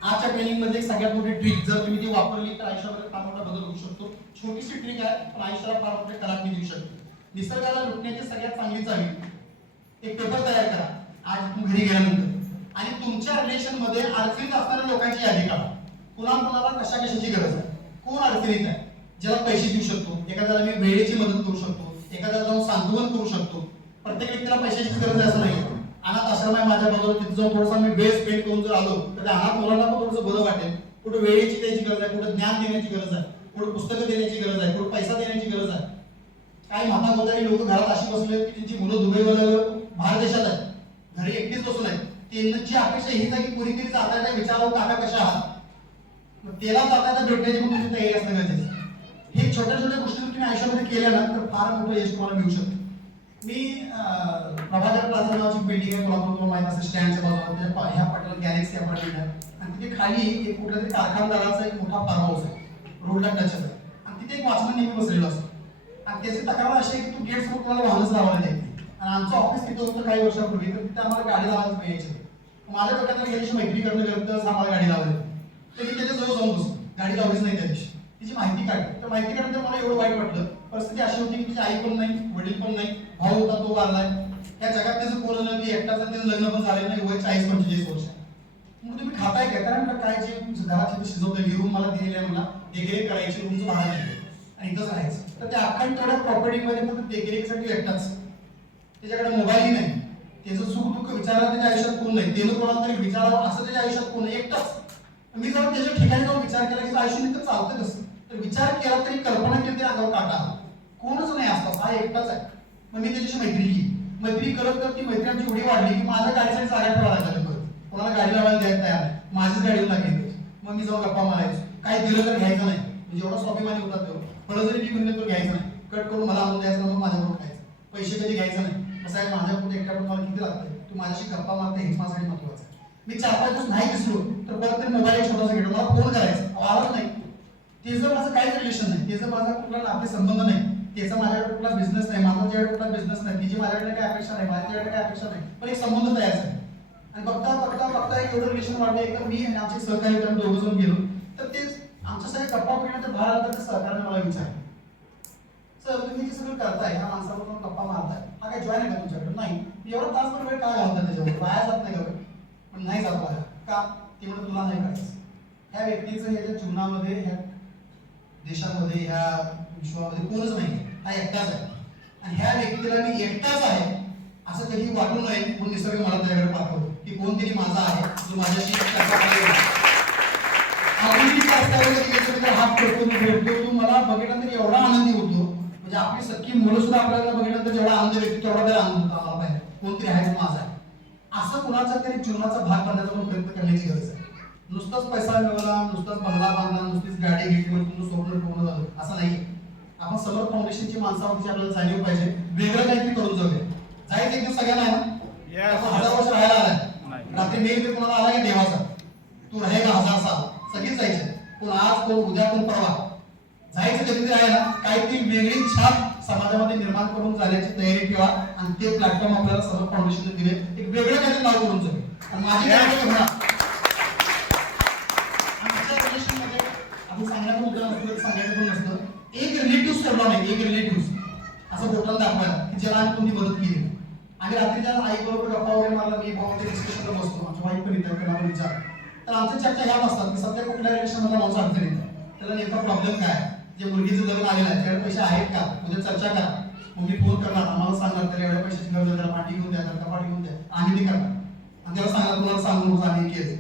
आजच्या ट्रेनिंग मध्ये सगळ्यात मोठी ट्रिक जर तुम्ही ती वापरली तर आयुष्यामध्ये फार मोठा बदल होऊ शकतो. छोटीशी ट्रिक आहे पण आयुष्याला फार मोठे कलाटणी देऊ शकते. निसर्गाला लुटण्याची सगळ्यात चांगली चावी, एक पेपर तयार करा आज तुम्ही घरी गेल्यानंतर आणि तुमच्या रिलेशन मध्ये अडचणीत असणाऱ्या लोकांची यादी काढा. कुणाला कशा कशाची गरज आहे, कोण अडचणीत आहे, ज्याला पैसे देऊ शकतो, एखाद्याला मी वेळेची मदत करू शकतो, एखाद्याला जाऊन सांत्वन करू शकतो. प्रत्येक व्यक्तीला पैशाची गरज आहे असं नाही. अनाथ आश्रम आहे माझ्या बाजूला, तिथे जाऊन थोडासा मी वेळ स्पेंड करून जर आलो तर त्या अनाथ मुलांना पण थोडंसं बरं वाटेल. कुठे वेळेची द्यायची गरज आहे, कुठे ज्ञान देण्याची गरज आहे, कुठे पुस्तकं देण्याची गरज आहे, कुठे पैसा देण्याची गरज आहे. काही म्हाता गोतारी लोक घरात अशी बसले की त्यांची मुलं दुबईवर बाहेर देशात आहेत, घरी एकटीच बसून आहेत. त्यांची अपेक्षा हीच आहे की कोणीतरी जाता विचारावं काका कशा आहात, मग त्याला जाता भेटण्याची पण तुमची तयारी असणं गरजेचं आहे. हे छोट्या छोट्या गोष्टी तुम्ही आयुष्यामध्ये केल्या ना तर फार मोठं यश तुम्हाला मिळू शकतं. मी प्रभाकर प्लाझा नावाची बिल्डिंग आहे, तुम्हाला माहित असेल, स्टँडच्या बाजूला ह्या पटल गॅलेक्सी अपार्टमेंट आहे आणि तिथे खाली एक कुठल्या तरी कारखानदाराचा एक मोठा फार्म हाऊस आहे, रोडला टच आहे आणि तिथे एक वॉचमन नेहमी बसलेला असतो आणि त्याची तक्रार अशी आहे की तू गेट समोर तुम्हाला वाहनच लावायला नाही. आणि आमचं ऑफिस तिथं होतं काही वर्षापूर्वी, तर तिथे आम्हाला गाडी लावायला पाहिजे. माझ्या डोक्यात गेल्याशी मैत्री करणं गरजेचं, आम्हाला गाडी लावायला तर मी त्याच्या जवळ जाऊन बसलो, गाडी लावलीच नाही त्या दिवशी. तिची माहिती काढली, तर माहिती काढल्यानंतर मला एवढं वाईट वाटलं. परिस्थिती अशी होती की तिची आई पण नाही, वडील पण नाही, भाऊ होता तो वारलाय, या जगात त्याचं कोण नाही, एकटाच त्याचं लग्न पण झालेलं नाही, वय 40-45 वर्ष. मग तुम्ही खाताय काय, कारण काय जे घरात शिजवतं ही रूम मला दिलेली आहे, मला देखरेख करायची, रूमचं भाडं नाही आणि इथंच राहायचं. तर त्या अख्खा तेवढ्या प्रॉपर्टीमध्ये फक्त देखरेखीसाठी एकटाच, त्याच्याकडे मोबाईलही नाही, त्याचं सुख दुःख विचारायला त्याच्या आयुष्यात कोण नाही, त्यानं कोणाला तरी विचारावं असं त्याच्या आयुष्यात कोण नाही, एकटाच. मी जर त्याच्या ठिकाणी जाऊन विचार केला की आयुष्य तर चालतं कसं, तर विचार केला तरी कल्पना केली तरी अंगावर काटा आला, कोणच नाही असतात, हा एकटाच आहे. मग मी त्याच्याशी मैत्री केली, मैत्री करत करत ती मैत्री आमची एवढी वाढली की माझ्या गाडीसाठी जागा ठेवायला लागला, परत कोणाला गाडी लावायला द्यायला तयार नाही, माझीच गाडी लागली. मग मी जाऊन गप्पा मारायचो, काय दिलं तर घ्यायचं नाही, म्हणजे एवढा स्वाभिमानी होता तो. फळं जरी मी म्हणलं तर घ्यायचं नाही, कट करून मला आणून द्यायचं, मग माझ्याकडून खायचं, पैसे कधी घ्यायचं नाही. कसं आहे, माझ्याकडून एकट्याकडून मला किती लागतं, तू माझ्याशी गप्पा मारते हेच माझ्यासाठी महत्वाचं आहे. मी 4-5 दिवस नाही दिसलो तर परत तरी मोबाईल एक छोटासा घेतो, मला फोन करायचा, आवाज नाही. त्याचं माझं काहीच रिलेशन नाही, त्याचं माझा कुठला नाते संबंध नाही, त्याचा माझ्याकडे कुठला बिझनेस नाही, माझा त्याच्याकडे कुठला बिझनेस नाही, तिची माझ्याकडे काही अपेक्षा नाही, माझ्याकडे काही अपेक्षा नाही, पण एक संबंध तयार झाला. आणि बघता एक एवढं रिलेशन वाढलं. एकदम मी आणि आमचे सहकारी होते, दोघं जण गेलो तर ते आमच्या सगळे गप्पा पिण्यानंतर बाहेर आलं तर सहकार्याने मला विचारलं, सर तुम्ही जे सगळं करताय, ह्या माणसाबरोबर गप्पा मारताय, हा काय जॉईन आहे का तुमच्याकडे? नाही. एवढा तासभर वेळ काय घालता त्याच्यावर, वाया जात नाही का? पण नाही जात वाया का? ते म्हणून तुला नाही करायचं. ह्या व्यक्तीचं ह्याच्या जीवनामध्ये, ह्या देशामध्ये, ह्या विश्वामध्ये कोणच नाही, हा एकटाच आहे. आणि ह्या व्यक्तीला मी एकटाच आहे असं कधी वाटू नये म्हणून निसर्ग मला त्याच्याकडे पाठवतो की कोणतरी माझा आहे जो माझ्याशी हात करतो, भेटतो, तू मला बघितल्यानंतर एवढा आनंदी होतो, म्हणजे आपली सख्खी मुलं सुद्धा आपल्याला बघितल्यानंतर जेवढा आनंद व्यक्त तेवढा तरी आनंद होतो आम्हाला बाहेर, कोणतरी आहे जो माझा आहे. असं कुणाचा तरी जीवनाचा भाग करण्याचा पण प्रयत्न करण्याची गरज आहे. नुसताच पैसा मिळवला, नुसताच बंगला बांधला, नुसतीच गाडी घेतली म्हणजे तुमचं स्वप्न पूर्ण झालं असं नाही. आपण समर फाउंडेशनची माणसावरची आपल्याला जाणीव पाहिजे, वेगळं काहीतरी करून जाऊया. जायचं एकदम सगळ्यांना आहे ना, 1000 वर्ष राहायला आलाय, रात्री मेल ते कोणाला आला की देवाचा, तू राहेगा 1000 साल, सगळीच जायचं. कोण आज, कोण उद्या, कोण परवा, जायचं कधीतरी आहे ना, काहीतरी वेगळी छाप समाजामध्ये निर्माण करून जाण्याची तयारी ठेवा आणि ते प्लॅटफॉर्म आपल्याला समर्थ फाउंडेशनने दिले. एक वेगळं काहीतरी नाव करून जाईल आणि माझी काय होणार आमच्या रिलेशनमध्ये आपण सांगण्याचं मुद्दा नसतं, सांगायचं नसतं. एक रिलेटिव्ह ठरला नाही, एक रिलेटिव्ह असं बोटाला दाखवायला की ज्याला आम्ही तुमची मदत केली. आणि रात्रीच्या आई बरोबर गप्पा वगैरे मारला, मी भावाच्या डिस्कशनला बसतो, आमच्या वाईफ पण येतात, त्यांना पण विचार. तर आमच्या चर्चा ह्या असतात की सध्या कुठल्या रिलेशनमध्ये माणूस अडचण येतं, त्याला नेमका प्रॉब्लेम काय, जे मुलगीचं लग्न आलेलं आहे त्याकडे पैसे आहेत का, म्हणजे चर्चा करा. मग मी फोन करणार, आम्हाला सांगणार त्याला एवढ्या पैशाची गरज आहे, त्याला पाठी घेऊन द्या, त्याला कपाट घेऊन द्या, आम्ही ते करणार. आणि त्याला सांगणार तुम्हाला सांगून आम्ही केलं.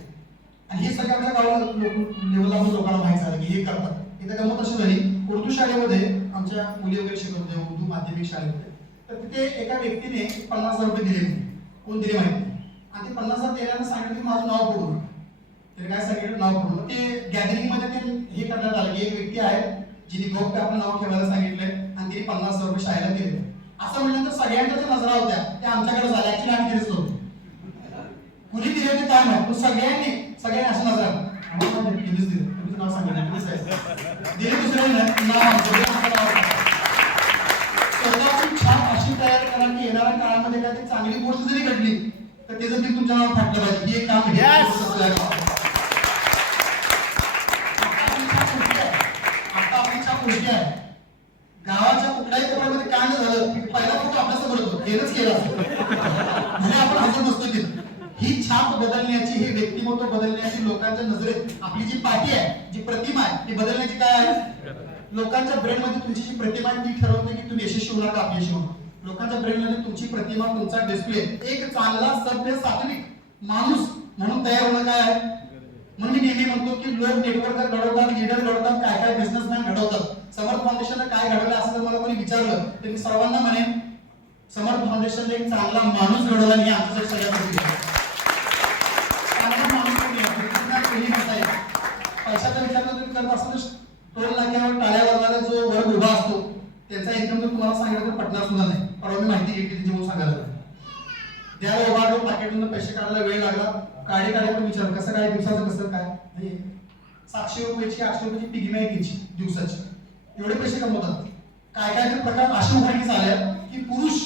आणि हे सगळ्या आमच्या गावाला लेवलला लोकांना माहिती झालं की हे करतात. इथं गमत अशी झाली, उर्दू शाळेमध्ये आमच्या मुली वगैरे शिकवत होत्या, उर्दू माध्यमिक शाळेमध्ये. तर तिथे एका व्यक्तीने 50,000 रुपये दिले, कोण दिले माहिती नाही. आणि ते 50,000 देण्यानं सांगितलं की माझं नाव पडून, तर काय सांगितलं नाव पडून. ते गॅदरिंग मध्ये ते हे करण्यात आलं की एक व्यक्ती आहे जिने गौप्य आपलं नाव ठेवायला सांगितलंय आणि तिने 50,000 रुपये शाळेला दिले. असं म्हटल्यानंतर सगळ्यांच्या ज्या नजरा होत्या त्या आमच्याकडे झाल्या. ऍक्च्युली आम्ही दिलेच होतो, कुणी दिले होते काय नाही, पण सगळ्यांनी अशा नजरा आम्हाला दिलेच दिले. तुमचं नाव सांगितलं दिले, दुसऱ्याने नाव स्वतःची छाप अशी तयार करा की येणाऱ्या काळामध्ये काय ते चांगली गोष्ट जरी घडली तर त्याचं ते तुमच्या नावावर फाटलं पाहिजे. हे काम आता आपली छाप उलटी आहे. गावाच्या कुठल्याही कोपऱ्यामध्ये कांड झालं की पहिला फोटो आपल्यासमोर होतो, हेच केलं म्हणजे आपण हजर नसतो तिथं. ही छाप बदलण्याची, हे व्यक्तिमत्व बदलण्याची, लोकांच्या नजरेत आपली जी पाठी आहे, जी प्रतिमा आहे ती बदलण्याची काय आहे. लोकांच्या ब्रेन मध्ये तुमची जी प्रतिमा आहे ती ठरवते की तुम्ही यशस्वी होणार का अपयशी होणार. लोकांच्या ब्रेन मध्ये तुमची प्रतिमा, तुमचा डिस्प्ले एक चांगला सभ्य सात्विक माणूस म्हणून तयार होणं काय आहे. म्हणून मी नेहमी म्हणतो की लोक नेटवर्क घडवतात, लीडर घडवतात, काय काय बिझनेसमॅन घडवतात. समर्थ फाउंडेशनला काय घडवलं असं जर मला कोणी विचारलं तर मी सर्वांना म्हणेन समर्थ फाउंडेशनने एक चांगला माणूस घडवला आणि आमच्यासाठी सगळ्यात चांगला माणूस कोणी म्हणता येईल. पैशाचा विचार तुम्ही करत असाल टोल नाक्यावर टाळ्या वाजवायला जो वर्ग उभा असतो त्याचा इन्कम जर तुम्हाला सांगितलं तर पटणार सुद्धा नाही. परवा मी माहिती घेतली त्याची म्हणून सांगायला त्याला उभा राहून पॅकेटमधून पैसे काढायला वेळ लागला. काढे पण विचार कसं काय दिवसाचं कसं काय, 700 रुपयाची 800 रुपयाची पिगी बँक घ्यायची दिवसाची, एवढे पैसे कमवतात. काय काय प्रकार असे उघडकीस आल्या की पुरुष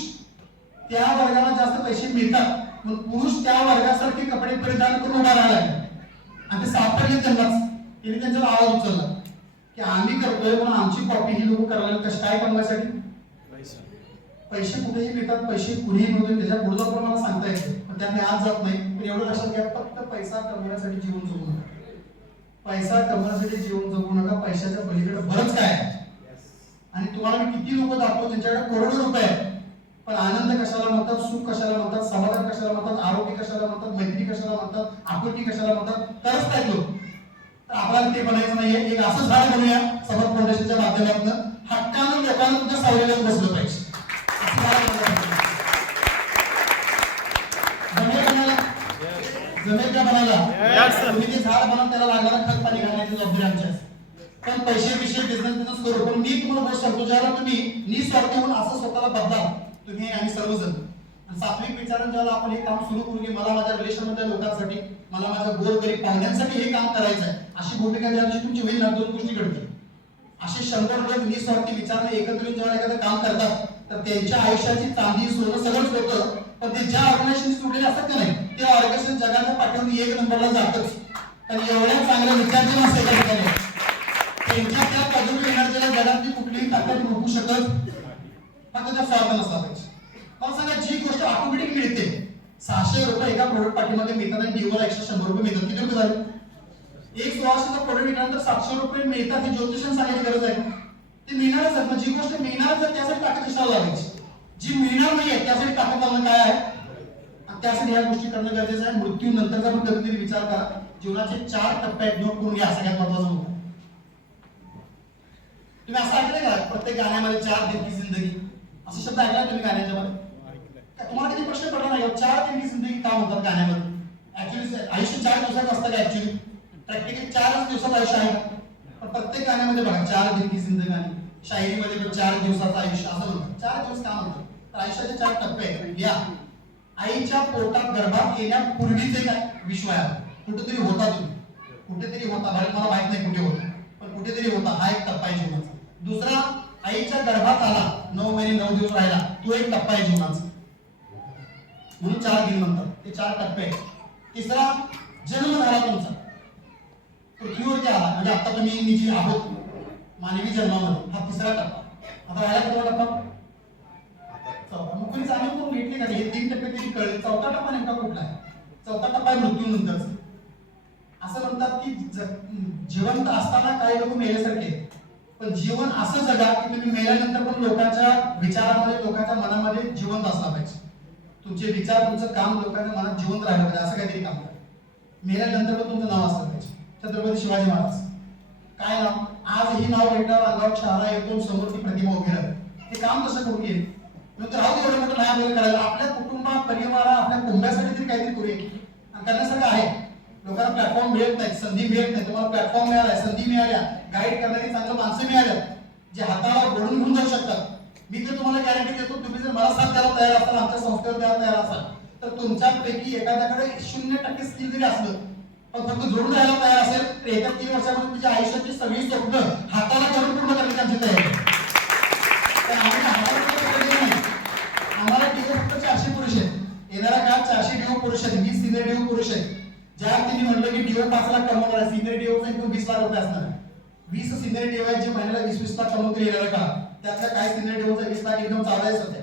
त्या वर्गाला जास्त पैसे मिळतात, मग पुरुष त्या वर्गासारखे कपडे परिधान करून उभा राहिला आणि ते सापडले त्यांनाच. त्यांनी त्यांचा आवाज उचलला की आम्ही करतोय पण आमची कॉपी ही लोक करायला कशी काय कमवायसाठी. पैसे कुठेही मिळतात, पैसे कुणीही मिळतो, त्याच्या पुढचा पण मला सांगता येते पण त्याने आज जात नाही. पण एवढं लक्षात घ्या, फक्त पैसा कमवण्यासाठी जीवन जगू नका. पैसा कमवण्यासाठी जीवन जगू नका. पैशाच्या पलीकडे बरंच काय आहे. आणि तुम्हाला मी किती लोक दाखवतो ज्यांच्याकडे करोडो रुपये आहेत पण आनंद कशाला म्हणतात, सुख कशाला म्हणतात, समाधान कशाला म्हणतात, आरोग्य कशाला म्हणतात, मैत्री कशाला म्हणतात, आपुलकी कशाला म्हणतात, तरच काय लोक. तर आपल्याला ते बनायचं नाहीये. एक असं झाड बनवूया समर्थ फाउंडेशनच्या माध्यमातून, हक्कानं लोकांना तुमच्या सावलीला बसलं पाहिजे. जमेल का बनायला, तुम्ही ते झाड बनवून त्याला लागणारा खत पाणी घालण्याची जबाबदारी आमची असते. पण पैसे बिझनेस करू, पण मी तुम्हाला गोष्ट सांगतो, ज्याला तुम्ही निस्वार्थी होऊन असं स्वतःला बदला तुम्ही आणि सर्वजण आणि सात्विक विचारांनी ज्याला आपण हे काम सुरू करू की मला माझ्या रिलेशन मधल्या लोकांसाठी, मला माझ्या गोरगरीब पाहुण्यांसाठी हे काम करायचं आहे, अशी भूमिका ज्या दिवशी तुमची होईल ना, दोन गोष्टी घडतील. असे 100 लोक निस्वार्थी विचाराने एकत्र जेव्हा एखादं काम करतात तर त्यांच्या आयुष्याची चांदी सोनं सगळंच होतं. पण ते ज्या ऑर्गनायझेशन जोडलेले असतात का नाही, ते ऑर्गनायझेशन जगाच्या पाठीवर 1 नंबरला जातच. कारण एवढ्या चांगल्या विचारचे नसते त्या ठिकाणी त्यांच्या त्या पॉझिटिव्ह एनर्जीला जगातली कुठलीही ताकद रोखू शकत फक्त त्या स्वार्थ नसला पाहिजे. मला सांगा, जी गोष्ट ऑटोमॅटिक मिळते, 600 रुपये एका प्रोडक्ट पाठीमध्ये मिळतात आणि डिओला 100 रुपये मिळतात, किती रुपये झाले. एक 1600चा प्रोडक्ट विकल्यानंतर 700 रुपये मिळतात, हे ज्योतिषाने सांगायची गरज आहे. ते मिळणारच आहे. जी गोष्ट मिळणारच आहे त्यासाठी ताकद कशाला लावायची. जी मिळणार नाहीये त्यासाठी ताकद लावणं काय आहे. आणि त्यासाठी ह्या गोष्टी करणं गरजेचं आहे. मृत्यू नंतरचा पण कधीतरी विचार करा. जीवनाचे 4 टप्पे आहेत, नोट करून घ्या. सगळ्यात महत्त्वाचं मुद्दा, तुम्ही असं ऐकलंय का प्रत्येक गाण्यामध्ये 4 दिन की जिंदगी असे शब्द ऐकलाय तुम्ही गाण्याच्या मध्ये. तुम्हाला कधी प्रश्न पडला नाही 4 दिन की जिंदगी का म्हणतात गाण्यामध्ये. ऍक्च्युअली आयुष्य 4 दिवसाचं असतं का. ऍक्च्युअली प्रॅक्टिकली 4च दिवसाचं आयुष्य आहे. पण प्रत्येक गाण्यामध्ये बघा 4 दिन की जिंदगी, शायरीमध्ये पण 4 दिवसाचं आयुष्य असं म्हणतात. 4 दिवस का म्हणतात, तर आयुष्याचे 4 टप्पे आहेत. या आईच्या पोटात गर्भात येण्यापूर्वीचे काय विश्व आहे. कुठेतरी होता तुम्ही, कुठेतरी होता, मला माहित नाही कुठे होता, पण कुठेतरी होता. हा एक टप्पा आहे जीवनाचा. दुसरा, आईच्या गर्भात आला, 9 महिने 9 दिवस राहिला, तो एक टप्पा आहे जीवनाचा. म्हणून 4 दिन म्हणतात, ते 4 टप्पे आहेत. तिसरा जन्म झाला तुमचा, पृथ्वीवरती आला, म्हणजे आता तुम्ही जी आहोत मानवी जन्मामध्ये, हा तिसरा टप्पा. आता राहिला कितवा टप्पा? चौथा. मग कोणी जाणून करून घेतले का हे 3 टप्पे किती कळले? चौथा टप्पा नेमका कुठला आहे? चौथा टप्पा आहे मृत्यूनंतरचा. असं म्हणतात की जिवंत असताना काही लोक मेल्यासारखे, पण जीवन असं जगा की तुम्ही मेल्यानंतर पण लोकांच्या विचारामध्ये, लोकांच्या मनामध्ये जिवंत असला पाहिजे. तुमचे विचार, तुमचं काम लोकांच्या मनात जिवंत राहिलं पाहिजे, असं काहीतरी काम करा. मेल्यानंतर पण तुमचं नाव असलं पाहिजे. छत्रपती शिवाजी महाराज काय नाव? आज ही नाव भेटल्यावर अंगावर शहारा येतो, समोर ती प्रतिमा उभी राहते. हे काम कसं करून येईल? राहू दे, एवढं मोठं नाही आपल्याला करायला. आपल्या कुटुंबात, परिवाराला, आपल्या कुटुंबासाठी तरी काहीतरी करूया आणि करण्यासारखं आहे. लोकांना प्लॅटफॉर्म मिळत नाही, संधी मिळत नाही. तुम्हाला प्लॅटफॉर्म मिळाला, संधी मिळाल्या, गाईड करणारी चांगलं माणसं मिळाल्या, जे हाताला बडून घेऊन जाऊ शकतात. मी तर तुम्हाला गॅरंटी देतो, तुम्ही जर मला साथ द्यायला तयार असाल, आमच्या संस्थेवर द्यायला तयार असाल, तर तुमच्यापैकी एखाद्याकडे 0% स्किल जरी असलं, पण फक्त जोडून राहायला तयार असेल, तर येत्या 3 वर्षामध्ये तुझ्या आयुष्याची सगळी स्वप्न हाताला करून पूर्ण करण्याची आमची तयारी आहे. आम्हाला टीओ फक्त 400 पुरुष आहेत. येणारा काळ 400 टीओ पुरुष आहेत, 20 सिनियर टीओ पुरुष आहेत. ज्या तुम्ही म्हणलं की टीओ 5 लाख कमवणार आहे, सिनियर टीओचा इन्कम 20 लाख रुपये असणार आहे. 20 सिनियर टीओ आहेत जे महिन्याला 20-20 लाख कमवतील येणारा काळ. त्यातल्या काही सिनियर टीओचा 20 लाख इन्कम चालू आहे सध्या.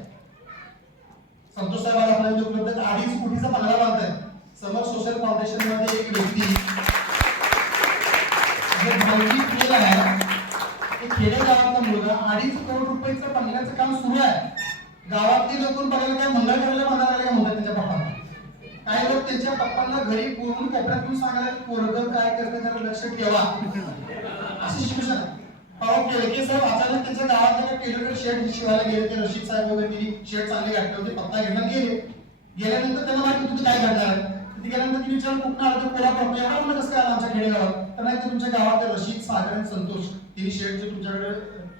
संतोष साहेब आपल्याला उपलब्ध आहेत, 2.5 कोटीचा बंगला बांधतायत. समर सोशल फाउंडेशन मध्ये एक व्यक्ती खेडेगावातला मुलगा 2.5 करोड रुपयाचं बंगल्याचं काम सुरू आहे. गावातली लोक बघायला काय मंगळ करायला म्हणायला काय म्हणतात त्यांच्या पप्पांना. काही लोक त्यांच्या पप्पांना घरी बोलून कोपऱ्यातून सांगायला पोरगं काय करते जरा लक्ष ठेवा, अशी सिच्युएशन आहे. पाहू केळके साहेब अचानक त्यांच्या गावातल्या टेलरकडे शर्ट शिवायला गेले. ते रशीद साहेब वगैरे त्यांनी शर्ट चांगले घातले होते, पत्ता घेण्यात गेले. गेल्यानंतर त्यांना माहिती तुम्ही काय करणार. तिथे गेल्यानंतर तिने विचारलं कुठं आलं, तर कोल्हापूर. एवढा म्हणलं कसं काय आलं आमच्या खेडेगावात. तर नाही, ते तुमच्या गावातले रशीद, सागर आणि संतोष तिने शर्ट जे तुमच्याकडे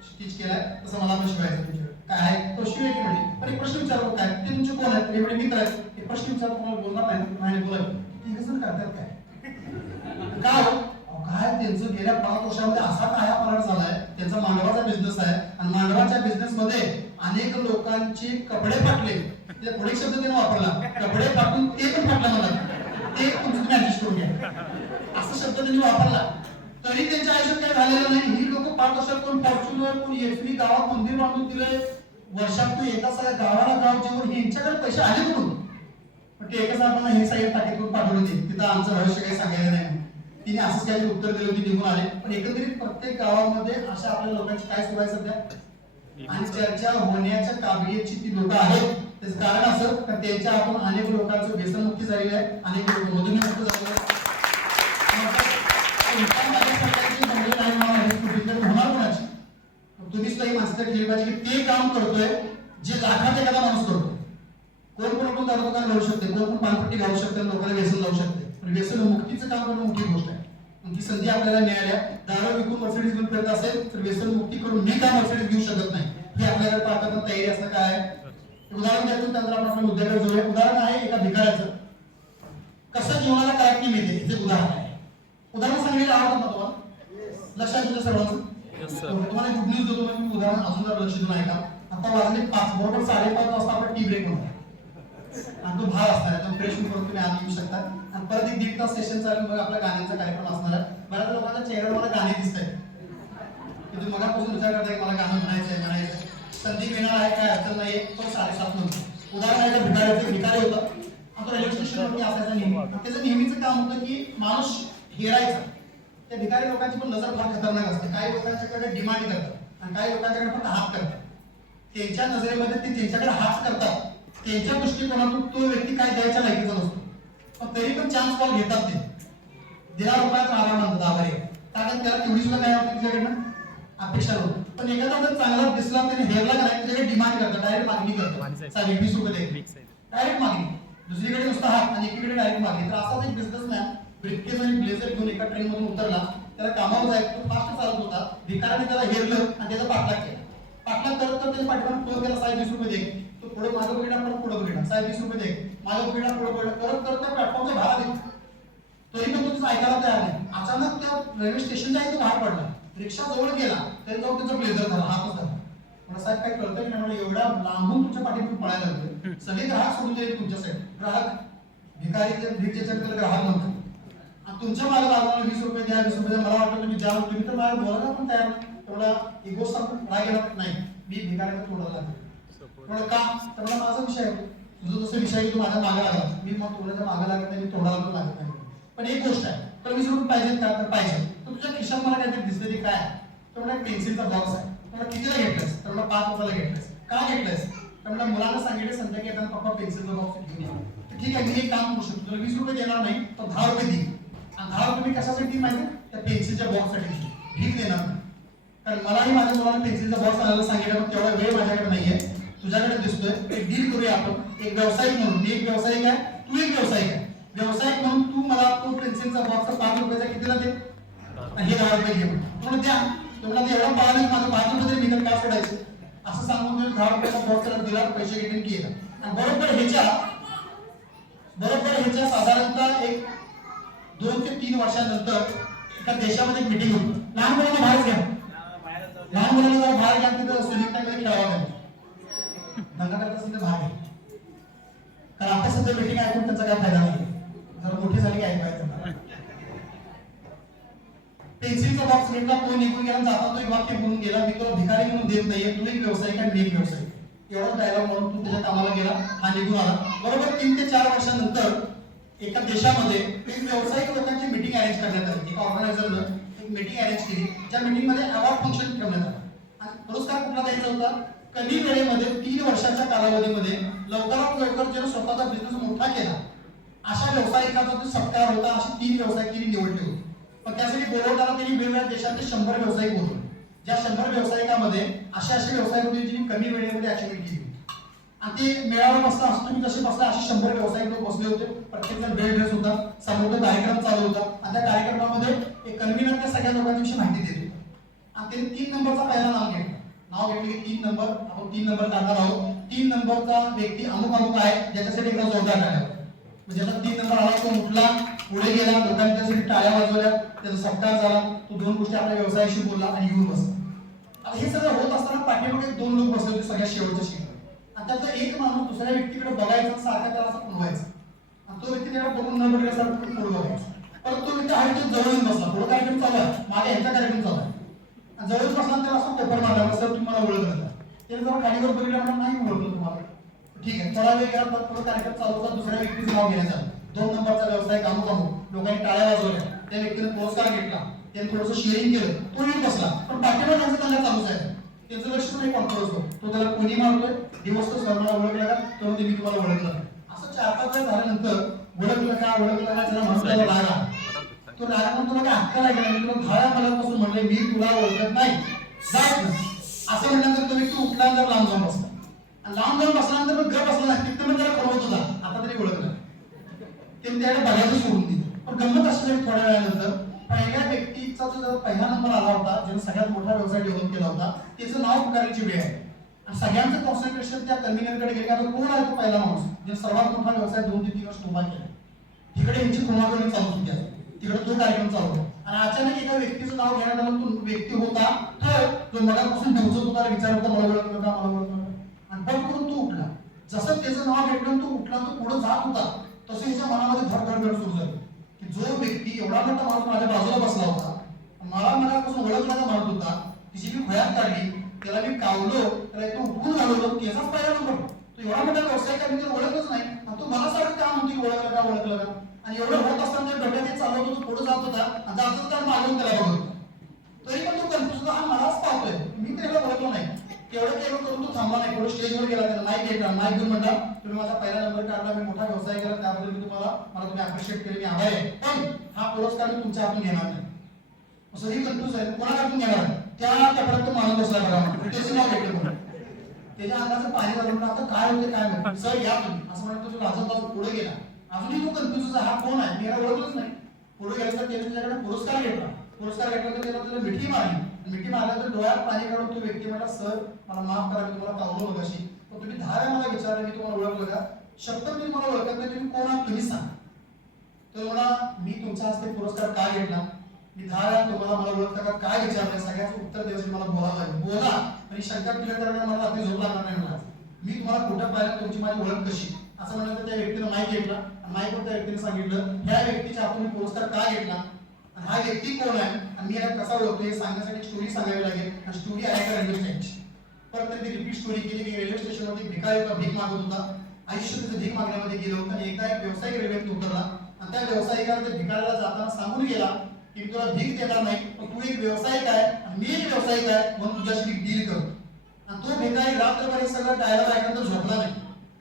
स्टिच केलाय तसं मला पण शिवायचं तुमच्याकडे. काय आहे तो शिवाय की म्हणजे. पण एक प्रश्न विचारतो, काय ते तुमचे कोण आहेत? एवढे मित्र आहेत. एक प्रश्न विचारतो, तुम्हाला बोलणार नाही बोला ठीक जण करतात काय काय काय त्यांचं गेल्या 5 वर्षामध्ये असा काय पराठ झालाय. त्यांचा मांडवाचा बिझनेस आहे आणि मांडवाच्या बिझनेस मध्ये अनेक लोकांचे कपडे फाटले. ते थोडे शब्द त्यांनी वापरला, कपडे फाटून ते पण फाटलं म्हणतात. ते तुम्ही ऍडजस्ट करून घ्या, असा शब्द त्यांनी वापरला. तरी त्यांच्या आयुष्यात काय झालेलं नाही. ही लोक 5 वर्षात कोण फॉर्च्युनर, कोण एफबी, गावात मंदिर बांधून दिलंय. वर्षातून एका गावाला गाव जेवण यांच्याकडे पैसे आले म्हणून. पण ते एका साहेबांना हे साहेब टाकीतून पाठवले होते, तिथं आमचं भविष्य काही सांगायला नाही. तिने असंच काही उत्तर दिलं होती, निघून आले. पण एकंदरीत प्रत्येक गावामध्ये अशा आपल्या लोकांची काय सुरू आहे सध्या आणि चर्चा होण्याच्या काबिलियतची ती लोक आहेत. त्याचं कारण असं की त्यांच्या आपण अनेक लोकांचं व्यसनमुक्ती झालेलं आहे, अनेक लोक मधुमेहमुक्त झालेले आहेत. तुम्ही सुद्धा ही माणसं केली पाहिजे की ते काम करतोय जे लाखात एखादा माणूस करतो. कोण पण दारू दुकान घालू शकते, कोण पण पानपट्टी घालू शकते, लोकांना व्यसन लावू शकते. पण व्यसन मुक्तीचं काम करणं मोठी गोष्ट आहे. ती संधी आपल्याला मिळाल्या. दारू विकून मर्सिडीज घेऊन फिरत असेल तर व्यसन मुक्ती करून मी काय मर्सिडीज घेऊ शकत नाही, हे आपल्याकडे पाहताना तयारी असणं काय आहे. उदाहरण द्यायचं त्यानंतर आपण आपल्या मुद्द्याकडे जोडूया. उदाहरण आहे एका भिकाऱ्याचं, कसं जीवनाला कलाटणी मिळते हे उदाहरण आहे. उदाहरण सांगितलं आवडतं ना तुम्हाला? लक्षात तुमच्या सर्वांचं? तुम्हाला गुड न्यूज देतो. मी उदाहरण अजून जर लक्ष देऊन ऐका. आता वाजले 5, बरोबर 5:30 वाजता आपण टी ब्रेक म्हणतो आणि तो भाग असणार आहे, तो फ्रेश करून तुम्ही आत येऊ शकता आणि परत एक 1.5 तास सेशन चालेल. मग आपल्या गाण्यांचा कार्यक्रम असणार आहे. बऱ्याच लोकांच्या चेहऱ्यावर मला गाणी दिसत आहेत की तुम्ही मगापासून विचार करताय मला गाणं म्हणायचं. संधी मिळणार आहे, काय अडचण नाही. पण 7:30 नंतर उदाहरण आहे भिकाऱ्याचं. भिकारी होता आणि तो रेल्वे स्टेशनवरती असायचा नेहमी. त्याचं नेहमीचं काम होतं की माणूस हेरायचा. त्या भिकारी लोकांची पण नजर फार खतरनाक असते. काही लोकांच्याकडे डिमांड करतात आणि काही लोकांच्याकडे फक्त हात करतात. त्यांच्या नजरेमध्ये ते त्यांच्याकडे हात करतात, त्यांच्या दृष्टिकोनातून तो व्यक्ती काय द्यायच्या लायकीचा नसतो. पण तरी पण चान्स कॉल घेतात. ते दिला रुपयाचा आभार मानतात आभारी, कारण त्याला तेवढी सुद्धा काय होतं तुझ्याकडनं अपेक्षा नव्हती. पण एखादा जर चांगला दिसला त्याने हेरला का नाही, त्याच्याकडे डिमांड करतात, डायरेक्ट मागणी करतात. साहेब 20 रुपये दे, डायरेक्ट मागणी. दुसरीकडे नुसता हात आणि एकीकडे डायरेक्ट मागणी. तर असाच एक बिझनेसमॅन ब्रीफकेस आणि ब्लेझर घेऊन एका ट्रेन मधून उतरला. त्याला कामावर जायचं, फास्ट चालत होता. भिकाऱ्याने त्याला हेरलं आणि त्याचा पाठलाग केला. पाठलाग करत त्याने पाठीमागे पुढे गेला. साहेब 20 रुपये दे. तो पुढे मागं बघितला, परत पुढे बघितला. साहेब 20 रुपये दे. मागं बघितला, पुढे बघितला. करत करत त्या प्लॅटफॉर्मच्या बाहेर आले. तरी पण तो ऐकायला तयार नाही. अचानक त्या रेल्वे स्टेशनच्या इथे बाहेर पडला. रिक्षा जवळ गेला तरी जाऊन त्याचा ब्लेझर झाला, हातच झाला. साहेब काय कळतंय की नाही एवढा लांबून तुमच्या पाठीतून पळायला लागले सगळे ग्राहक सोडून दिले तुमच्यासाठी ग्राहक भिकारी भीकच्या चक्कर ग्राहक म्हणतात आणि तुमच्या मागे लागणार 20 रुपये द्या 20 रुपये द्या मला वाटतं तुम्ही ज्या तुम्ही तर मला बोलायला पण तयार नाही तेवढा इगो राग येणार नाही मी भिकाऱ्याला तोडायला लागलो थोडं का तेवढा माझा विषय आहे तुझं जसं विषय आहे तू माझ्या मागे लागला मी मग तोडायच्या मागे लागत नाही मी तोडायला पण लागत नाही पण एक गोष्ट आहे तर 20 रुपये पाहिजेत का तर पाहिजे तर तुझ्या खिशात मला काहीतरी दिसतं ते काय तेवढा एक पेन्सिलचा बॉक्स आहे तेवढा कितीला घेतलास तेवढा 5 रुपयाला घेतलास का घेतलास तर मुलांना सांगितलं संध्याकाळी येताना पप्पा पेन्सिलचा बॉक्स घेऊन या तर ठीक आहे मी एक काम करू शकतो तुला 20 रुपये देणार नाही तर 10 रुपये दे आणि 10 रुपये मी कशासाठी माहिती त्या पेन्सिलच्या बॉक्ससाठी ठीक देणार नाही कारण मलाही माझ्या मुलाला पेन्सिलचा बॉक्स आणायला सांगितलं पण तेवढा वेळ माझ्याकडे नाहीये तुझ्याकडे दिसतोय एक डील करूया आपण एक व्यावसायिक म्हणून मी एक व्यावसायिक आहे तू एक व्यावसायिक आहे व्यावसायिक म्हणून तू मला तो पेन्सिलचा बॉक्स 5 रुपयाचा कितीला दे हे 10 रुपये घे म्हणून द्या तुम्हाला एवढा पाळायला माझं 5 रुपये तरी निघत का सोडायचं असं सांगून तुम्ही 10 रुपयाचा बॉक्स त्याला दिला पैसे रिटर्न केला आणि बरोबर ह्याच्या साधारणतः एक 2 ते 3 वर्षानंतर एका देशामध्ये एक मीटिंग होती लहान मुलांना बाहेर घ्या लहान मुलांना बाहेर घ्या तिथं स्विमिंग टँकमध्ये खेळावं दंगा करत असेल तर बाहेर कारण आता सध्या मीटिंग ऐकून त्यांचा काय फायदा नाही जर मोठी झाली की ऐकायचं पेन्सिलचा बॉक्स घेतला तो निघून गेला जाता तो एक वाक्य बोलून गेला मी तुला भिकारी म्हणून देत नाहीये तू एक व्यावसायिक आणि मी एक व्यावसायिक एवढा डायलॉग म्हणून तू त्याच्या कामाला गेला हा निघून आला बरोबर 3 ते 4 वर्षानंतर एका देशामध्ये एक व्यावसायिक लोकांची मीटिंग अरेंज करण्यात आली एका ऑर्गनायझरनं एक मीटिंग अरेंज केली ज्या मीटिंग मध्ये अवॉर्ड फंक्शन ठेवण्यात आलं आणि पुरस्कार कुठला द्यायचा होता कमी वेळेमध्ये 3 वर्षाच्या कालावधीमध्ये लवकरात लवकर ज्याने स्वतःचा बिझनेस मोठा केला अशा व्यावसायिकाचा जो सत्कार होता अशी 3 व्यावसायिकांनी निवडली होती पण त्यासाठी बोलवताना त्यांनी वेगवेगळ्या देशातले 100 व्यावसायिक होते ज्या 100 व्यावसायिकांमध्ये असे व्यावसायिक होते ज्यांनी कमी वेळेमध्ये अचिव्हमेंट केली आणि ते मेळावा बसला असं तुम्ही जसे बसला असे 100 व्यावसायिक लोक बसले होते प्रत्येक जण वेळ ड्रेस होता समोर कार्यक्रम चालू होता आणि त्या कार्यक्रमामध्ये एक कन्व्हिनर त्या सगळ्या लोकांविषयी माहिती देत होता आणि त्यांनी 3 नंबरचा पहिला नाव घेतलं की 3 नंबर आपण 3 नंबर काढणार आहोत 3 नंबरचा व्यक्ती अमुक आहे ज्याच्यासाठी एकदा जोरदार टाळ्या म्हणजे आता 3 नंबर आला तो उठला पुढे गेला लोकांनी त्यासाठी टाळ्या वाजवल्या त्याचा सत्कार झाला तो 2 गोष्टी आपल्या व्यवसायाशी बोलला आणि येऊन बसला आता हे सगळं होत असताना पाठीमागे 2 लोक बसले होते सगळ्या शेवटच्या शीटवर आणि त्यातला एक माणूस दुसऱ्या व्यक्तीकडे बघायचा सारखा त्याला असं पुरवायचा आणि तो व्यक्ती त्याला बघून न बघण्यासारखं पुढे बघायचा परत तो व्यक्ती हळूच जवळ बसला पुढे कार्यक्रम चालू आहे मागे यांचा कार्यक्रम चालू आहे आणि जवळ बसला त्याला असं पेपर मारला सर तुम्ही मला ओळखलं का त्याने जरा खालीवर बघितलं म्हणून नाही ओळखलं तुम्हाला ठीक आहे थोडा वेळ गेला पुढे कार्यक्रम चालू होता दुसऱ्या व्यक्तीचं नाव घेण्यात आलं 2 नंबरचा व्यवसाय अमुक लोकांनी टाळ्या वाजवल्या त्या व्यक्तीने पुरस्कार घेतला त्याने थोडंसं शेअरिंग केलं तो येऊन बसला पण पाठीमागे त्यांचा त्यांना चालूच आहे त्यांचं लक्ष नाही कॉन्फरन्स तो त्याला कोणी मारतोय दिवस तो स्वतःला ओळखला का तो मी तुम्हाला ओळखलं असं 4-5 वेळ झाल्यानंतर ओळखलं का त्याला म्हणून लागला तो राग म्हणून तुला काय हक्क लागला मी तुला 10 महिन्यापासून म्हणले मी तुला ओळखत नाही जायचं असं म्हटल्यानंतर तो व्यक्ती उठला तर लांब जाऊन बसला आणि लांब जाऊन बसल्यानंतर मग घर बसला नाही तिथं मग त्याला कळवत होता आता तरी ओळखलं त्यांनी त्याला बघायचं सोडून दिलं पण गंमत अशी झाली थोड्या वेळानंतर पहिल्या व्यक्तीचा जो पहिला नंबर आला होता ज्याने सगळ्यात मोठा व्यवसाय डेव्हलप केला होता त्याचं नाव पुकारण्याची वेळ आहे आणि सगळ्यांचं कॉन्सन्ट्रेशन त्या कन्व्हिनरकडे गेले आता कोण आहे तो पहिला माणूस ज्याने सर्वात मोठा व्यवसाय 2 ते 3 वर्ष उभा केला तिकडे यांची खुणाखुणी चालू होती तिकडे तो कार्यक्रम चालू होता आणि अचानक एका व्यक्तीचं नाव घेण्यात आलं तो व्यक्ती होता तर जो मगापासून दिवसत होता विचार होता मला ओळखलं का मला ओळखलं आणि पण करून तो उठला जसं त्याचं नाव घेतलं तो उठला तो पुढे जात होता तसं याच्या मनामध्ये धडधड सुरू झाली की जो व्यक्ती एवढा मोठा माणूस माझ्या बाजूला बसला होता मला मनापासून ओळखला म्हणत होता तिची मी भयात काढली त्याला मी कावलो त्याला तो उठून घालवलं त्याचाच पहिला नंबर तो एवढा मोठा व्यवसाय का मी त्याला ओळखलंच नाही आणि तो मला सारखं काम होती ओळखलं का आणि एवढं होत असताना त्या डोक्यात चालवत होतो पुढे जात होता आणि जात त्याला मागून त्याला बघत होता तरी पण तो कन्फ्युज होता हा मलाच पाहतोय मी त्याला ओळखलं नाही तेवढं केलं करून तो थांबला नाही पुढे स्टेजवर गेला त्याला माईक घेतला माईक घेऊन म्हटला तुम्ही माझा पहिला नंबर काढला मी मोठा व्यवसाय केला त्याबद्दल मी मला तुम्ही अप्रिशिएट केले मी आभारी आहे पण हा पुरस्कार मी तुमच्या हातून घेणार नाही असं ही कन्फ्युज आहे कोणा हातून घेणार त्या परत तो माणूस बसला बघा त्याचं नाव घेतलं त्याच्या अंगाचं पाणी झालं आता काय होते काय माहिती सर या तुम्ही असं म्हणतो तो राजन पुढे गेला अजूनही तो कन्फ्युज हा कोण आहे मी याला ओळखलंच नाही पुढे गेला तर त्याने त्याच्याकडे पुरस्कार घेतला तर त्याला मिठी मारली मारल्यानंतर डोळ्यात पाणी काढून तो व्यक्ती म्हणाला सर मला माफ करा मी तुम्हाला कावलो मगाशी पण तुम्ही 10 वेळा मला विचारलं मी तुम्हाला ओळखलं का शब्द मी तुम्हाला ओळखत नाही तुम्ही कोण आहात तुम्ही सांग तर मला मी तुमच्या हस्ते पुरस्कार का घेतला मी 10 वेळा तुम्हाला मला ओळखता का काय विचारलं सगळ्याचं उत्तर द्यायचं मला बोलावं लागेल. बोला आणि शंका क्लिअर करण्याला मला रात्री झोप लागणार नाही मला. मी तुम्हाला कुठं पाहिलं तुमची माझी ओळख कशी असं म्हणलं तर त्या व्यक्तीनं माईक घेतला आणि माईकवर त्या व्यक्तीने सांगितलं ह्या व्यक्तीचा आपण पुरस्कार का घेतला आणि हा व्यक्ती कोण आहे आणि मी याला कसा ओळखतो हे सांगण्यासाठी स्टोरी सांगावी लागेल आणि स्टोरी आहे का रेल्वे स्टेशनची. परत त्यांनी रिपीट स्टोरी केली की रेल्वे स्टेशनवरती भिकारी होता, भीक मागत होता. आयुष्य त्याचं भीक मागण्यामध्ये गेलं होतं आणि एकदा एक व्यावसायिक रेल्वेत उतरला आणि त्या व्यावसायिकाला त्या भिकाऱ्याला जाताना सांगून गेला की मी तुला भीक देणार नाही पण तू एक व्यावसायिक आहे आणि मी एक व्यावसायिक आहे म्हणून तुझ्याशी डील करतो. आणि तो भिकारी रात्रभर हे सगळं डायलॉग ऐकल्यानंतर झोपला नाही.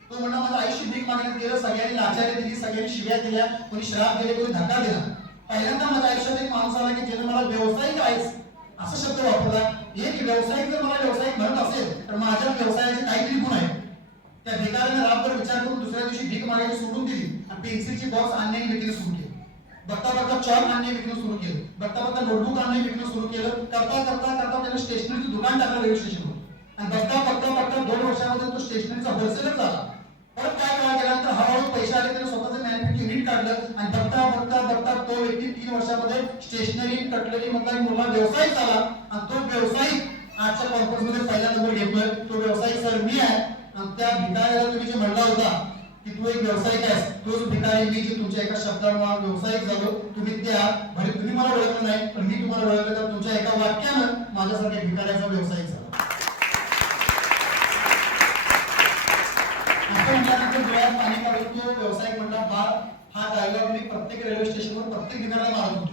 तो म्हणला माझं आयुष्य भीक मागण्यात गेलं, सगळ्यांनी लाचारी दिली, सगळ्यांनी शिव्या दिल्या, कोणी श्राप दिले, कोणी धक्का दिला. पहिल्यांदा माझ्या आयुष्यात एक माणूस आला की ज्याने मला व्यावसायिक आहेस असा शब्द वापरला. एक व्यावसायिक जर मला व्यावसायिक म्हणत असेल तर माझ्या व्यवसायाचे काहीतरी गुण आहेत. त्या भिकाऱ्याने रातभर विचार करून दुसऱ्या दिवशी भीक मागायची सोडून दिली आणि पेन्सिलची बॉक्स आणणे विकणे सुरू केले. बघता बघता चॉक आणणे विकणं सुरू केलं, बघता बघता नोटबुक आणणे विकणं सुरू केलं. करता करता करता त्याने स्टेशनरीचं दुकान टाकलं रेल्वे स्टेशनवर आणि बघता बघता बघता 2 वर्षामध्ये तो स्टेशनरीचा होलसेलर झाला. परत काय काळ केल्यानंतर हळूहळू पैसे आले, त्याने स्वतःचं मॅन्युफॅक्चरिंग युनिट काढलं आणि बघता बघता बघता तो व्यक्ती 3 वर्षामध्ये स्टेशनरी कटलरी मधला एक मोठा व्यवसायिक झाला आणि तो व्यावसायिक आजच्या कॉन्फरन्समध्ये पहिला नंबर घेतोय. तो व्यावसायिक सर मी आहे आणि त्या भिकाऱ्याला तुम्ही जे म्हणला होता की तू एक व्यावसायिक आहेस, तोच भिकारी मी जे तुमच्या एका शब्दामुळे व्यावसायिक झालो. तुम्ही त्या भले तुम्ही मला ओळखलं नाही पण मी तुम्हाला ओळखलं तर तुमच्या एका वाक्यानं माझ्यासारख्या भिकाऱ्याचा व्यावसायिक झाला. म्हटल्यानंतर डोळ्यात पाणी काढून तो व्यावसायिक म्हटला हा डायलॉग मी प्रत्येक रेल्वे स्टेशनवर प्रत्येक ठिकाणी मारत होतो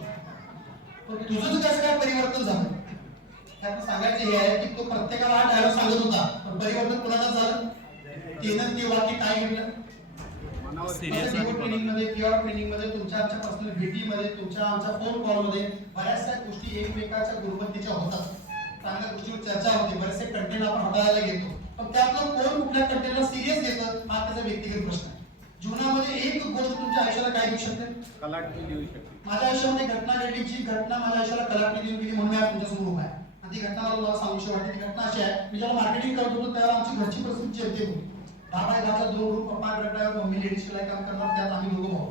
पण तुझं कसं काय परिवर्तन झालं. त्यात सांगायचं हे आहे की तो प्रत्येकाला हा डायलॉग सांगत होता पण परिवर्तन कोणाला झालं. त्यानं ते वाक्य काय घेतलं ट्रेनिंग मध्ये किंवा ट्रेनिंग मध्ये तुमच्या आमच्या पर्सनल भेटीमध्ये तुमच्या आमच्या फोन कॉल मध्ये बऱ्याचशा गोष्टी एकमेकाच्या गुणवत्तेच्या होतात. चांगल्या गोष्टीवर चर्चा होते, बरेचसे कंटेंट आपण हाताळायला घेतो पण त्यातलं कोण कुठल्या कंटेंटला सिरियस घेतं हा त्याचा व्यक्तिगत प्रश्न आहे. जीवनामध्ये एक गोष्ट तुमच्या आयुष्याला काय देऊ शकते, कलाटणी देऊ शकते. माझ्या आयुष्यामध्ये घटना घडली, जी घटना माझ्या आयुष्याला कलाटणी देऊन गेली म्हणून मी आज तुमच्या समोर आहे. आणि ती घटना मला सांगूशी वाटते. ती घटना अशी आहे, मी जेव्हा मार्केटिंग करत होतो त्यावेळेला आमची घरची परिस्थिती चिंतेत होती. 10x10चा 2 रूम, पप्पा ड्रायव्हर, मम्मी लेडीज शिलाई काम करणार, त्यात आम्ही दोघं भाऊ.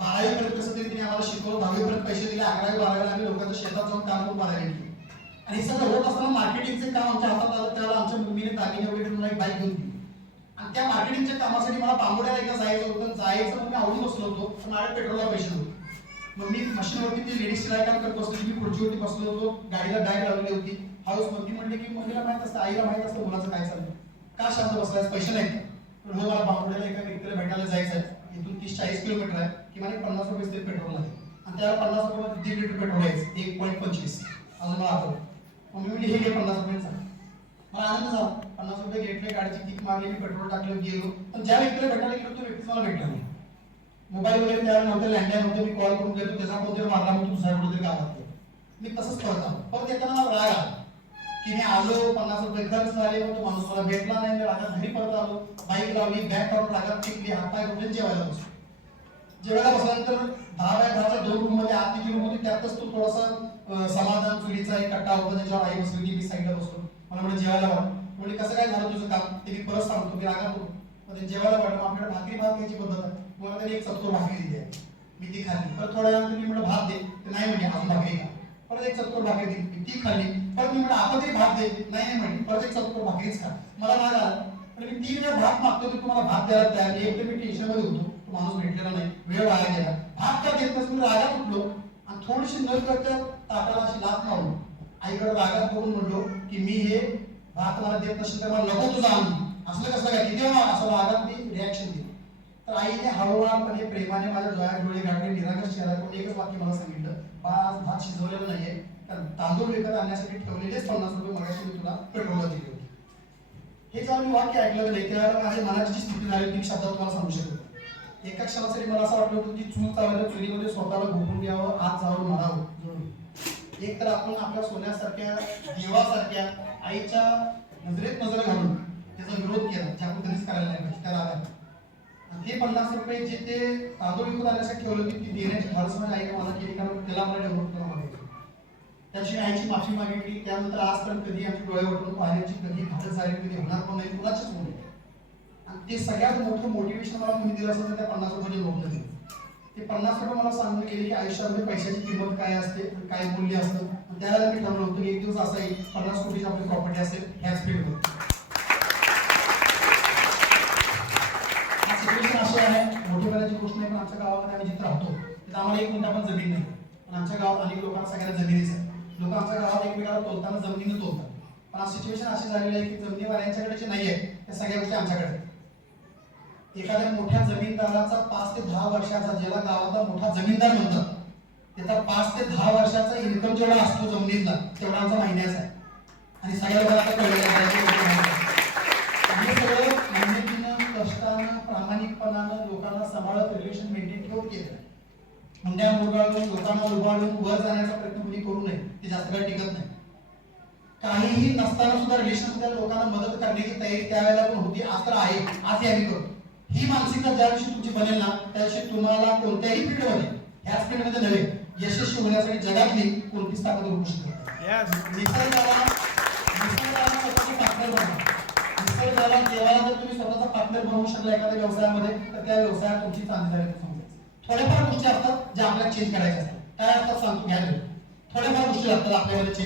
12वी पर्यंत कसं तरी तिने आम्हाला शिकवलं, 10वी पर्यंत पैसे दिले, 11वी 12वीला आम्ही लोकांच्या शेतात जाऊन काम करून 12वी केली. आणि हे सगळं होत असताना मार्केटिंगचे काम आमच्या हातात आलं त्यावेळेला आमच्या मम्मीने दागिने वगैरे मला एक बाईक घेऊन दिली. आणि त्या मार्केटिंगच्या कामासाठी मला बांबोड्याला एकदा जायचं होतं. जायचं म्हणून मी आवडून बसलो होतो पण माझ्या पेट्रोलला पैसे नव्हते. मग मी मशीनवरती ती लेडीज शिलाई काम करत बसली, मी खुर्चीवरती बसलो होतो, गाडीला बॅग लावलेली होती. हाऊस मम्मी म्हणले की मम्मीला माहित असतं, आईला माहित असतं मुलाचं काय चाललं, का शांत बसलायस, पैसे नाहीत. पण हो मला बांबोड्याला एका व्यक्तीला भेटायला जायचं आहे, इथून 30-40 किलोमीटर आहे, किमान 50 रुपये तरी पेट्रोल आहे आणि त्याला 50 रुपये 1.5 लिटर पेट्रोल आहे, 1.25 अजून मला आठवलं. मम्मी म्हणली हे घे 50 रुपयांचा. मला आनंद झाला, 50 रुपये घेतले, गाडीची किक मारली, मी पेट्रोल टाकलं, गेलो. पण ज्या व्यक्तीला भेटायला गेलो तो व्यक्तीच मला भेटला नाही. मोबाईल वगैरे त्यावेळेला नव्हतं, लँडलाईन नव्हतं, मी कॉल करून गेलो, त्याचा फोन जर मारला म्हणून दुसऱ्या कुठेतरी गावात गेलो. मी तसंच परत आलो. परत येताना मला राग आला की मी आलो, 50 रुपये खर्च झाले, तो माणूस मला भेटला नाही. मी रागात घरी परत आलो, बाईक लावली, बॅग काढून रागात टिकली, हातपाय धुतले, जेवायला बसलो. जेवायला बसल्यानंतर 10x10च्या 2 रूम मध्ये आत तिची रूम होती, त्यातच तो थोडासा समाधान चुलीचा एक कट्टा होता, त्याच्यावर आई बसली होती, मी साईडला बसलो. मला म्हणजे जेवायला वाटलं. म्हणजे कसं काय झालं तुझं काम ते मी परत सांगतो, मी रागात होतो. मग जेवायला वाटलं, आपल्याला भाकरी भात घ्यायची पद्धत आहे, मला त्याने एक चतकोर भाकरी दिली आहे, मी ती खाल्ली. परत थोड्या वेळानंतर मी म्हटलं भात दे, ते नाही म्हणजे अजून भाकरी खा. परत एक चतकोर भाकरी दिली, ती खाल्ली. परत मी म्हटलं आता तरी भात दे, नाही म्हणजे परत एक चतकोर भाकरीच खा. मला राग आला पण मी 3 वेळा भात मागतो तर तुम्हाला भात द्यायला तयार नाही. एकतर मी टेन्शन मध्ये होतो, तो माणूस भेटलेला नाही, वेळ वाया गेला, भात का देत नसतो, मी रागात उठलो आणि थोडीशी न करता ताटाला अशी लाथ मारून आईकडे रागात बघून म्हणलो की मी हे भात मला देत नसेल तर मला नको तुझा आनंद. असलं कसं काय किती असं रागात मी रिॲक्शन दिली. तर आईने हळूहळूपणे प्रेमाने माझ्या डोळ्यात डोळे घातले, निरागस चेहरा करून एकच वाक्य मला सांगितलं, बाळा आज भात शिजवलेला नाहीये, कारण तांदूळ विकत आणण्यासाठी ठेवलेलेच 50 रुपये मगाशी मी तुला पेट्रोलला दिले होते. हे जेव्हा मी वाक्य ऐकलं नाही त्यावेळेला माझ्या मनाची जी स्थिती झाली ती शब्दात तुम्हाला सांगू शकतो. एका क्षणासाठी मला असं वाटलं होतं की चूल चालवल्या चुलीमध्ये स्वतःला घोटून घ्यावं, आत जाऊन म्हणावं जळून. एक तर आपण आपल्या सोन्यासारख्या देवासारख्या आईच्या नजरेत नजर घालून त्याचा विरोध केला, जे आपण कधीच करायला नाही पाहिजे, त्याला आला. आणि ते 50 रुपये जे ते तांदूळ विकत आणण्यासाठी ठेवलं होती ती देण्याची धाडस माझ्या आईने मला केली, कारण त्याला मला डेव्हलप करून बघायचं. त्याची आईची माफी मागितली. त्यानंतर आजपर्यंत कधी आमची डोळे वटून पाहण्याची कधी धाडस झाली, कधी होणार पण नाही, कुणाचीच होऊ नये. आणि ते सगळ्यात मोठं मोटिवेशन मला कोणी दिलं असेल तर त्या 50 रुपयाच्या नोटनं दिलं. ते 50 रुपये मला सांगून गेले की आयुष्यामध्ये पैशाची किंमत काय असते, काय मूल्य असतं. त्यावेळेला मी ठरवलं होतं की एक दिवस असा येईल 50 कोटीची आपली प्रॉपर्टी असेल ह्याच फील्डमध्ये. सिच्युएशन अशी आहे, मोठी करायची गोष्ट नाही, पण आमच्या गावामध्ये आम्ही जिथे राहतो तिथे आम्हाला एक गुंठा पण जमीन नाही. पण आमच्या गावात अनेक लोकांना सगळ्यांना जमिनीच आहे. लोक आमच्या गावात एकमेकाला तोलताना जमिनीनं तोलतात. पण आज सिच्युएशन अशी झालेली आहे की जमिनी वाल्यांच्याकडे जे नाही आहे त्या सगळ्या गोष्टी आमच्याकडे आहेत. एखाद्या मोठ्या जमीनदाराचा 5 ते 10 वर्षाचा, ज्याला गावातला मोठा जमीनदार म्हणतात, त्याचा 5 ते 10 वर्षाचा इन्कम जेवढा असतो जमिनीतला तेवढा आमचा महिन्याचा आहे. आणि सगळ्या लोकांना आता कळलेलं आहे. आम्ही सगळं मेहनतीनं, कष्टानं, प्रामाणिकपणानं लोकांना सांभाळत रिलेशन मेंटेन ठेवून केलं. मुंड्या मुरगाळून लोकांना उभारून वर जाण्याचा प्रयत्न कोणी करू नये, ते जास्त वेळ टिकत नाही. काहीही नसताना सुद्धा रिलेशनमध्ये लोकांना मदत करण्याची तयारी त्यावेळेला पण होती. आज तर आहे, आजही आम्ही करतो. ही मानसिकता ज्या दिवशी तुमची बनेल ना, त्या दिवशी तुम्हाला कोणत्याही फील्डमध्ये, ह्याच फील्डमध्ये नव्हे, यशस्वी होण्यासाठी जगातली कोणतीच ताकद रोखू शकत नाही. निसर्गाला स्वतःचा पार्टनर बनवा. निसर्गाला, देवाला जर तुम्ही स्वतःचा पार्टनर बनवू शकला एखाद्या व्यवसायामध्ये, तर त्या व्यवसायात तुमची चांगली झाली समजायचं. थोड्याफार गोष्टी असतात ज्या आपल्याला चेंज करायच्या असतात. काय असतात सांगतो, घ्या. थोड्याफार गोष्टी असतात आपल्यामध्ये